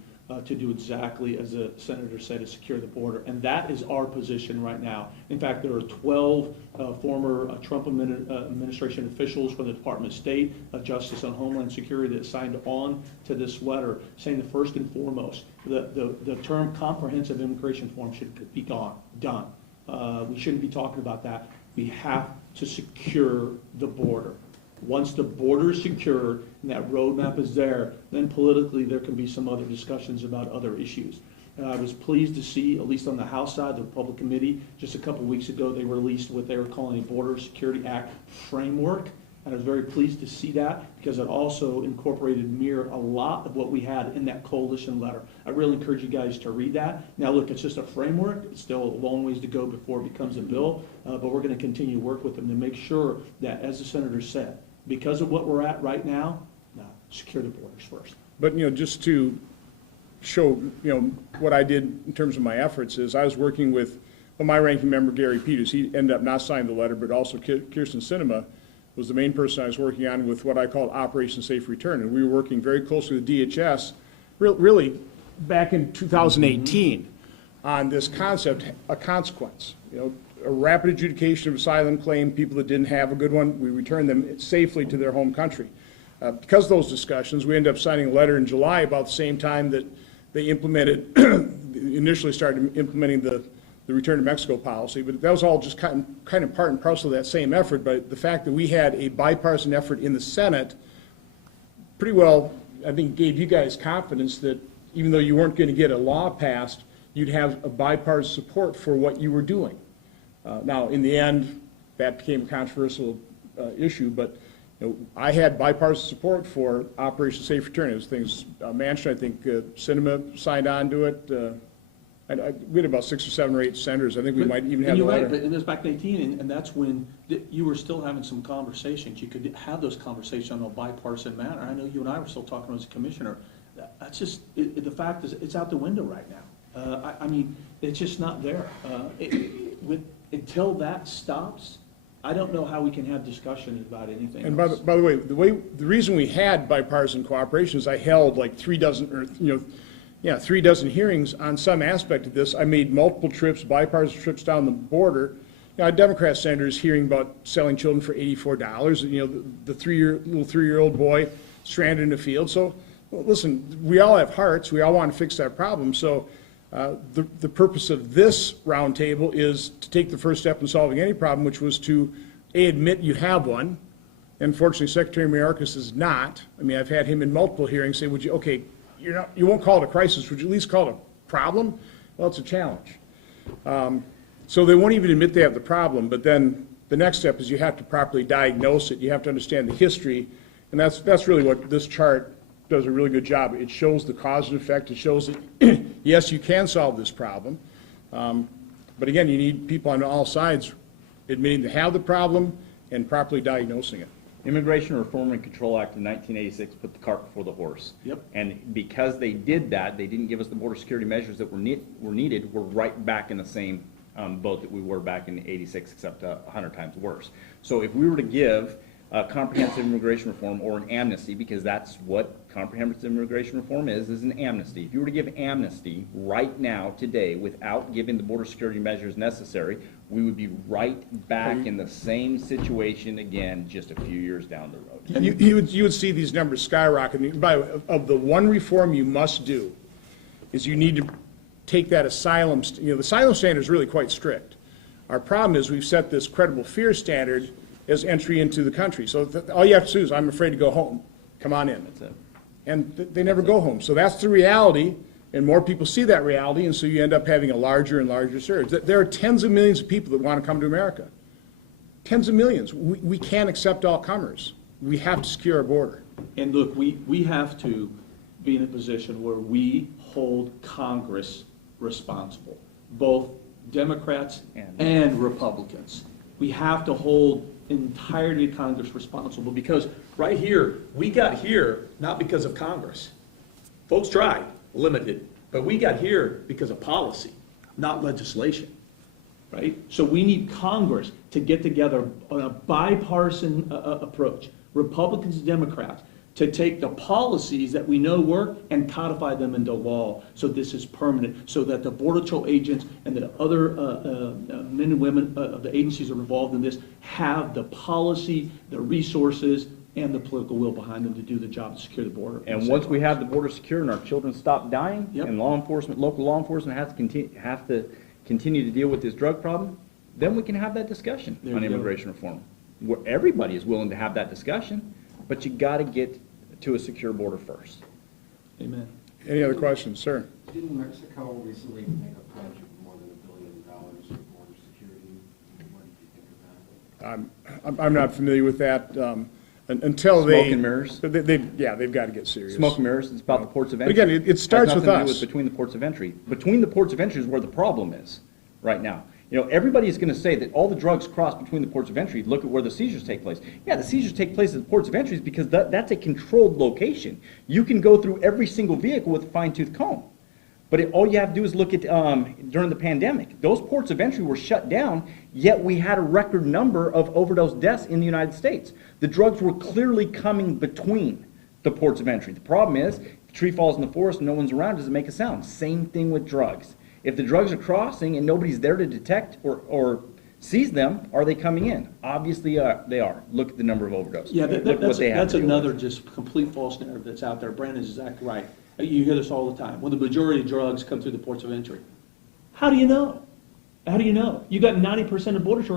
exactly as the senator said, to secure the border. And that is our position right now. In fact, there are 12 former Trump administration officials from the Department of State, Justice and Homeland Security that signed on to this letter saying that first and foremost, the term comprehensive immigration reform should be done. We shouldn't be talking about that. We have to secure the border. Once the border is secured and that roadmap is there, then politically there can be some other discussions about other issues. I was pleased to see, at least on the House side, the Republican Committee, just a couple of weeks ago, they released what they were calling a Border Security Act framework. And I was very pleased to see that because it also incorporated a lot of what we had in that coalition letter. I really encourage you guys to read that. Now look, it's just a framework. It's still a long ways to go before it becomes a bill, but we're going to continue to work with them to make sure that, as the senator said, because of what we're at right now, secure the borders first. But, just to show, what I did in terms of my efforts is I was working with my ranking member, Gary Peters. He ended up not signing the letter, but also Kirsten Sinema was the main person I was working on with what I called Operation Safe Return. And we were working very closely with DHS, really back in 2018 on this concept, a consequence. A rapid adjudication of asylum claim, people that didn't have a good one, we return them safely to their home country. Because of those discussions, we ended up signing a letter in July about the same time that they initially started implementing the return to Mexico policy, but that was all just kind of part and parcel of that same effort. But the fact that we had a bipartisan effort in the Senate pretty well, I think, gave you guys confidence that even though you weren't going to get a law passed, you'd have a bipartisan support for what you were doing. Now, in the end, that became a controversial issue, but I had bipartisan support for Operation Safe Return. It was things, Manchin, I think Sinema signed on to it. We had about 6 or 7 or 8 senators. I think we might even have the letter. Right, and it was back in 2018, and that's when you were still having some conversations. You could have those conversations in a bipartisan manner. I know you and I were still talking as a commissioner. That's just, the fact is, it's out the window right now. I mean, it's just not there. Until that stops, I don't know how we can have discussions about anything And else. by the way, the reason we had bipartisan cooperation is I held like 3 dozen hearings on some aspect of this. I made multiple trips, bipartisan trips down the border. I had Democrat senators hearing about selling children for $84. The little 3-year-old boy stranded in the field. So, listen, we all have hearts. We all want to fix that problem. So. The purpose of this roundtable is to take the first step in solving any problem, which was to, admit you have one. And fortunately, Secretary Mayorkas is not. I mean, I've had him in multiple hearings say, you won't call it a crisis, would you at least call it a problem? Well, it's a challenge. So they won't even admit they have the problem, but then the next step is you have to properly diagnose it. You have to understand the history, and that's really what this chart does a really good job. It shows the cause and effect. It shows that, yes, you can solve this problem. But again, you need people on all sides admitting they have the problem and properly diagnosing it. Immigration Reform and Control Act of 1986 put the cart before the horse. Yep. And because they did that, they didn't give us the border security measures that were needed. We're right back in the same boat that we were back in '86, except 100 times worse. So if we were to give comprehensive immigration reform or an amnesty, because that's what comprehensive immigration reform is an amnesty. If you were to give amnesty right now, today, without giving the border security measures necessary, we would be right back in the same situation again just a few years down the road. You would see these numbers skyrocketing. Of the one reform you must do is you need to take that asylum, the asylum standard is really quite strict. Our problem is we've set this credible fear standard as entry into the country. So all you have to do is, I'm afraid to go home. Come on in. That's it. And they never go home. So that's the reality, and more people see that reality, and so you end up having a larger and larger surge. There are tens of millions of people that want to come to America. Tens of millions. We can't accept all comers. We have to secure our border. And look, we have to be in a position where we hold Congress responsible, both Democrats and Republicans. We have to hold entirety of Congress responsible, because right here, we got here not because of Congress. Folks tried, limited, but we got here because of policy, not legislation, right? So we need Congress to get together on a bipartisan approach, Republicans and Democrats, to take the policies that we know work and codify them into law, so this is permanent, so that the Border Patrol agents and the other men and women of the agencies that are involved in this have the policy, the resources, and the political will behind them to do the job to secure the border. And once we have the border secure and our children stop dying, Yep. and law enforcement, local law enforcement have to continue to deal with this drug problem, then we can have that discussion There on you go. immigration reform. Where everybody is willing to have that discussion, but you got to get to a secure border first. Amen. Any other questions, sir? Didn't Mexico recently make a pledge of more than $1 billion for border security? What did you think of that? I'm not familiar with that. Until they... Smoke and mirrors? They've got to get serious. Smoke and mirrors, it's about the ports of But entry. again, it starts with Has nothing to do us. with between the ports of entry. Between the ports of entry is where the problem is right now. Everybody is going to say that all the drugs cross between the ports of entry. Look at where the seizures take place. Yeah, the seizures take place at the ports of entry because that's a controlled location. You can go through every single vehicle with a fine-tooth comb. But all you have to do is look at during the pandemic. Those ports of entry were shut down, yet we had a record number of overdose deaths in the United States. The drugs were clearly coming between the ports of entry. The problem is, if a tree falls in the forest and no one's around, does it make a sound? Same thing with drugs. If the drugs are crossing and nobody's there to detect or seize them, are they coming in? Obviously, they are. Look at the number of overdoses. Yeah, Look at what they have that's to deal with. another just complete false narrative that's out there. Brandon's exactly right. You hear this all the time. When the majority of drugs come through the ports of entry. How do you know? How do you know? You got 90% of border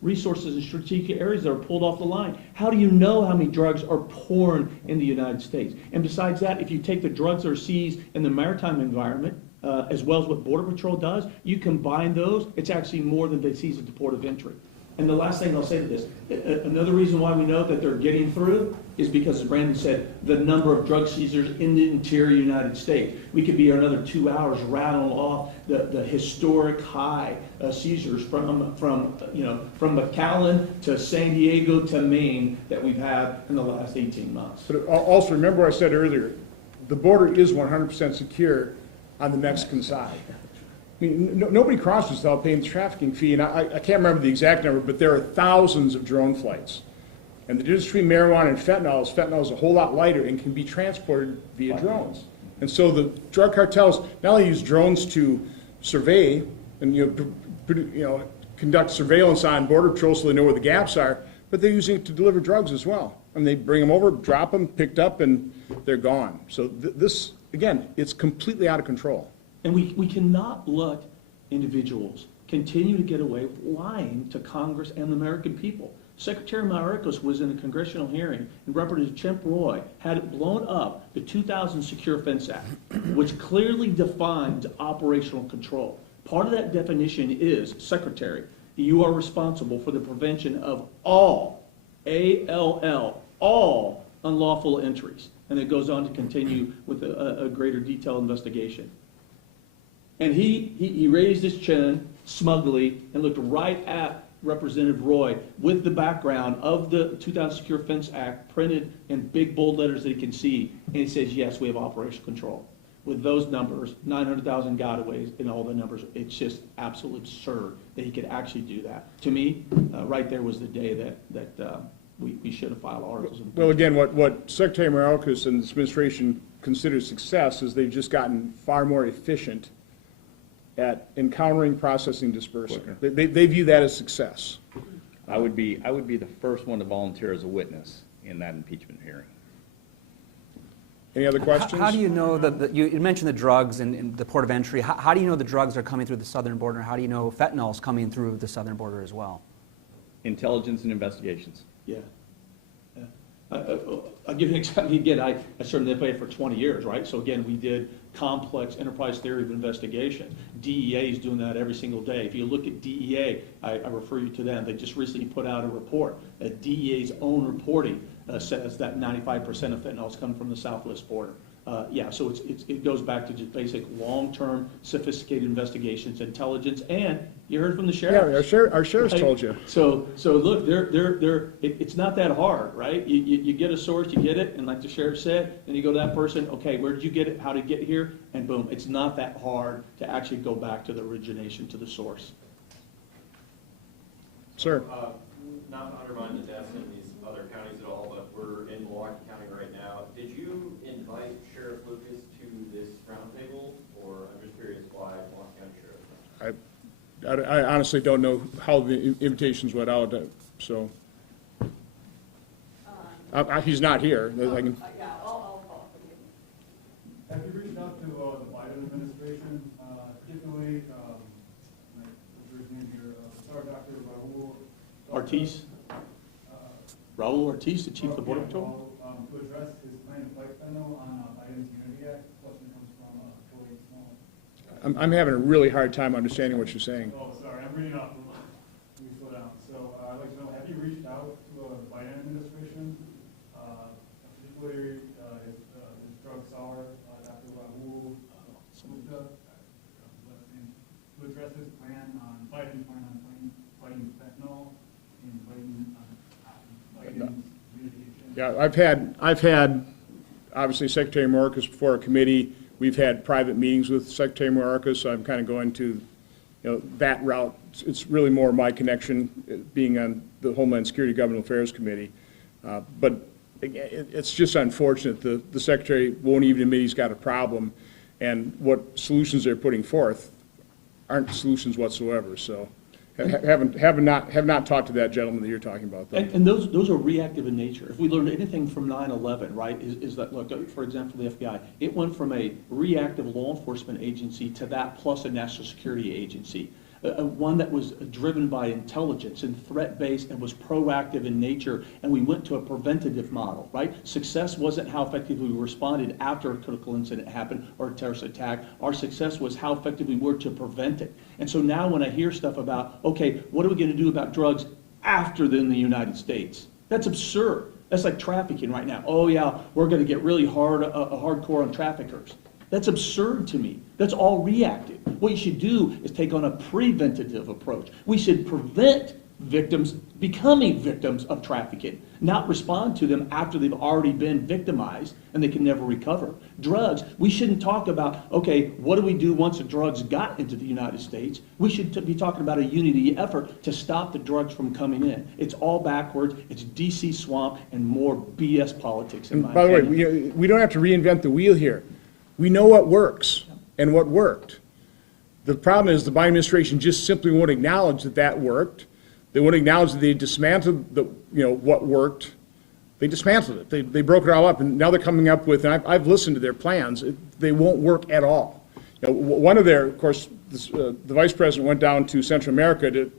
resources in strategic areas that are pulled off the line. How do you know how many drugs are pouring in the United States? And besides that, if you take the drugs that are seized in the maritime environment, as well as what Border Patrol does, you combine those, it's actually more than they seize at the port of entry. And the last thing I'll say to this, another reason why we know that they're getting through is because, as Brandon said, the number of drug seizures in the interior United States. We could be another 2 hours rattling off the historic high seizures from McAllen to San Diego to Maine that we've had in the last 18 months. But also, remember what I said earlier, the border is 100% secure on the Mexican side. I mean, nobody crosses without paying the trafficking fee, and I can't remember the exact number, but there are thousands of drone flights. And the difference between marijuana and fentanyl is a whole lot lighter and can be transported via drones. And so the drug cartels not only use drones to survey and conduct surveillance on Border Patrol so they know where the gaps are, but they're using it to deliver drugs as well. And they bring them over, drop them, picked up, and they're gone. So this, again, it's completely out of control. And we cannot let individuals continue to get away with lying to Congress and the American people. Secretary Mayorkas was in a congressional hearing, and Representative Chimp Roy had blown up the 2000 Secure Fence Act, which clearly defines operational control. Part of that definition is, Secretary, you are responsible for the prevention of all, A-L-L, all unlawful entries. And it goes on to continue with a greater detailed investigation. And he raised his chin smugly and looked right at Representative Roy with the background of the 2000 Secure Fence Act printed in big bold letters that he can see. And he says, yes, we have operational control. With those numbers, 900,000 godaways and all the numbers, it's just absolutely absurd that he could actually do that. To me, right there was the day that we should have filed articles. Well, again, what Secretary Mayorkas and this administration consider success is they've just gotten far more efficient at encountering, processing, dispersing. They view that as success. I would be the first one to volunteer as a witness in that impeachment hearing. Any other questions? How do you know that you mentioned the drugs in the port of entry? How do you know the drugs are coming through the southern border? How do you know fentanyl is coming through the southern border as well? Intelligence and investigations. Yeah. Yeah. I'll give you an example. Again, I served in the FAA for 20 years, right? So again, we did complex enterprise theory of investigation. DEA is doing that every single day. If you look at DEA, I refer you to them. They just recently put out a report. DEA's own reporting says that 95% of fentanyl is coming from the southwest border. Yeah, so it goes back to just basic long-term sophisticated investigations, intelligence, and you heard from the sheriff. Yeah, our sheriff's told you. So look, it's not that hard, right? You get a source, you get it, and like the sheriff said, then you go to that person, okay, where did you get it, how did it get here, and boom. It's not that hard to actually go back to the origination, to the source. Sir. Not to undermine the deaths in these other counties at all, but we're in Milwaukee County right now. Did you invite Sheriff Lucas to this roundtable, or I'm just curious why Milwaukee County Sheriff? I honestly don't know how the invitations went out, so. He's not here. I can. Yeah, I'll follow up with you. Have you reached out to the Biden administration, particularly, what's his name here, Dr. Raul Ortiz? Raul Ortiz, the chief of the Border Patrol? To address his plan to fight fentanyl on Biden's Unity Act, question comes from Joey Small. I'm having a really hard time understanding what you're saying. Oh, sorry, I'm reading off. Let me slow down. So I'd like to know, have you reached out to the Biden administration, particularly his drug czar, Dr. Raul Gupta, to address his plan on Biden's plan on fighting fentanyl and fighting Biden's communication? Yeah, I've had obviously Secretary Mayorkas before a committee. We've had private meetings with Secretary Mayorkas, so I'm kind of going to, that route. It's really more my connection being on the Homeland Security Government Affairs Committee. But it's just unfortunate the Secretary won't even admit he's got a problem, and what solutions they're putting forth aren't solutions whatsoever. So have not talked to that gentleman that you're talking about, though. And those are reactive in nature. If we learned anything from 9/11, right, is that, look, for example, the FBI, it went from a reactive law enforcement agency to that plus a national security agency. One that was driven by intelligence and threat-based and was proactive in nature, and we went to a preventative model, right? Success wasn't how effectively we responded after a critical incident happened or a terrorist attack. Our success was how effective we were to prevent it. And so now when I hear stuff about, okay, what are we going to do about drugs after in the United States? That's absurd. That's like trafficking right now. Oh yeah, we're going to get really hardcore on traffickers. That's absurd to me. That's all reactive. What you should do is take on a preventative approach. We should prevent victims becoming victims of trafficking, not respond to them after they've already been victimized and they can never recover. Drugs, we shouldn't talk about, okay, what do we do once the drugs got into the United States? We should be talking about a unity effort to stop the drugs from coming in. It's all backwards. It's DC swamp and more BS politics in my opinion. By the way, we don't have to reinvent the wheel here. We know what works and what worked. The problem is the Biden administration just simply won't acknowledge that worked. They won't acknowledge that they dismantled what worked. They dismantled it. They broke it all up, and now they're coming up with, and I've listened to their plans, they won't work at all. One of their, of course, the vice president went down to Central America to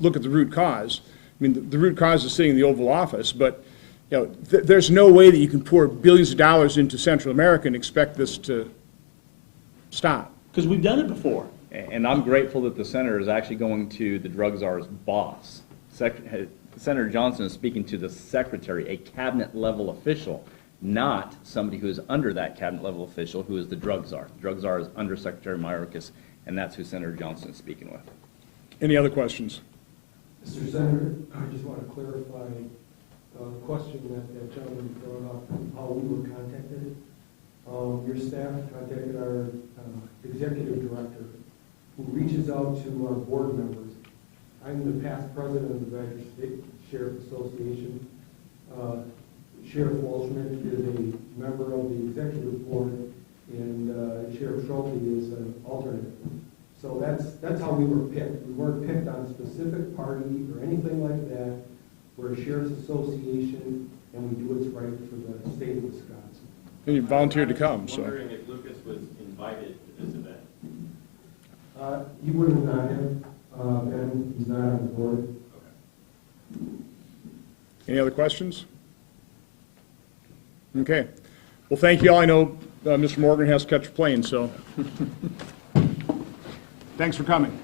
look at the root cause. I mean, the root cause is sitting in the Oval Office, but there's no way that you can pour billions of dollars into Central America and expect this to stop. Because we've done it before. And I'm grateful that the senator is actually going to the drug czar's boss. Senator Johnson is speaking to the secretary, a cabinet-level official, not somebody who is under that cabinet-level official, who is the drug czar. The drug czar is under Secretary Mayorkas, and that's who Senator Johnson is speaking with. Any other questions? Mr. Senator, I just want to clarify the question that gentleman brought up, how we were contacted. Your staff contacted our executive director, who reaches out to our board members. I'm the past president of the Badger State Sheriff Association, Sheriff Walshman is a member of the executive board, and Sheriff Schulke is an alternate. So that's how we were picked. We weren't picked on a specific party or anything like that. We're a sheriff's association, and we do what's right for the state of Wisconsin. And you volunteered to come, I was so. wondering if Lucas was invited to this event. He would have not been, he's not on the board. Any other questions? Okay. Well, thank you all. I know Mr. Morgan has to catch a plane, so. Thanks for coming.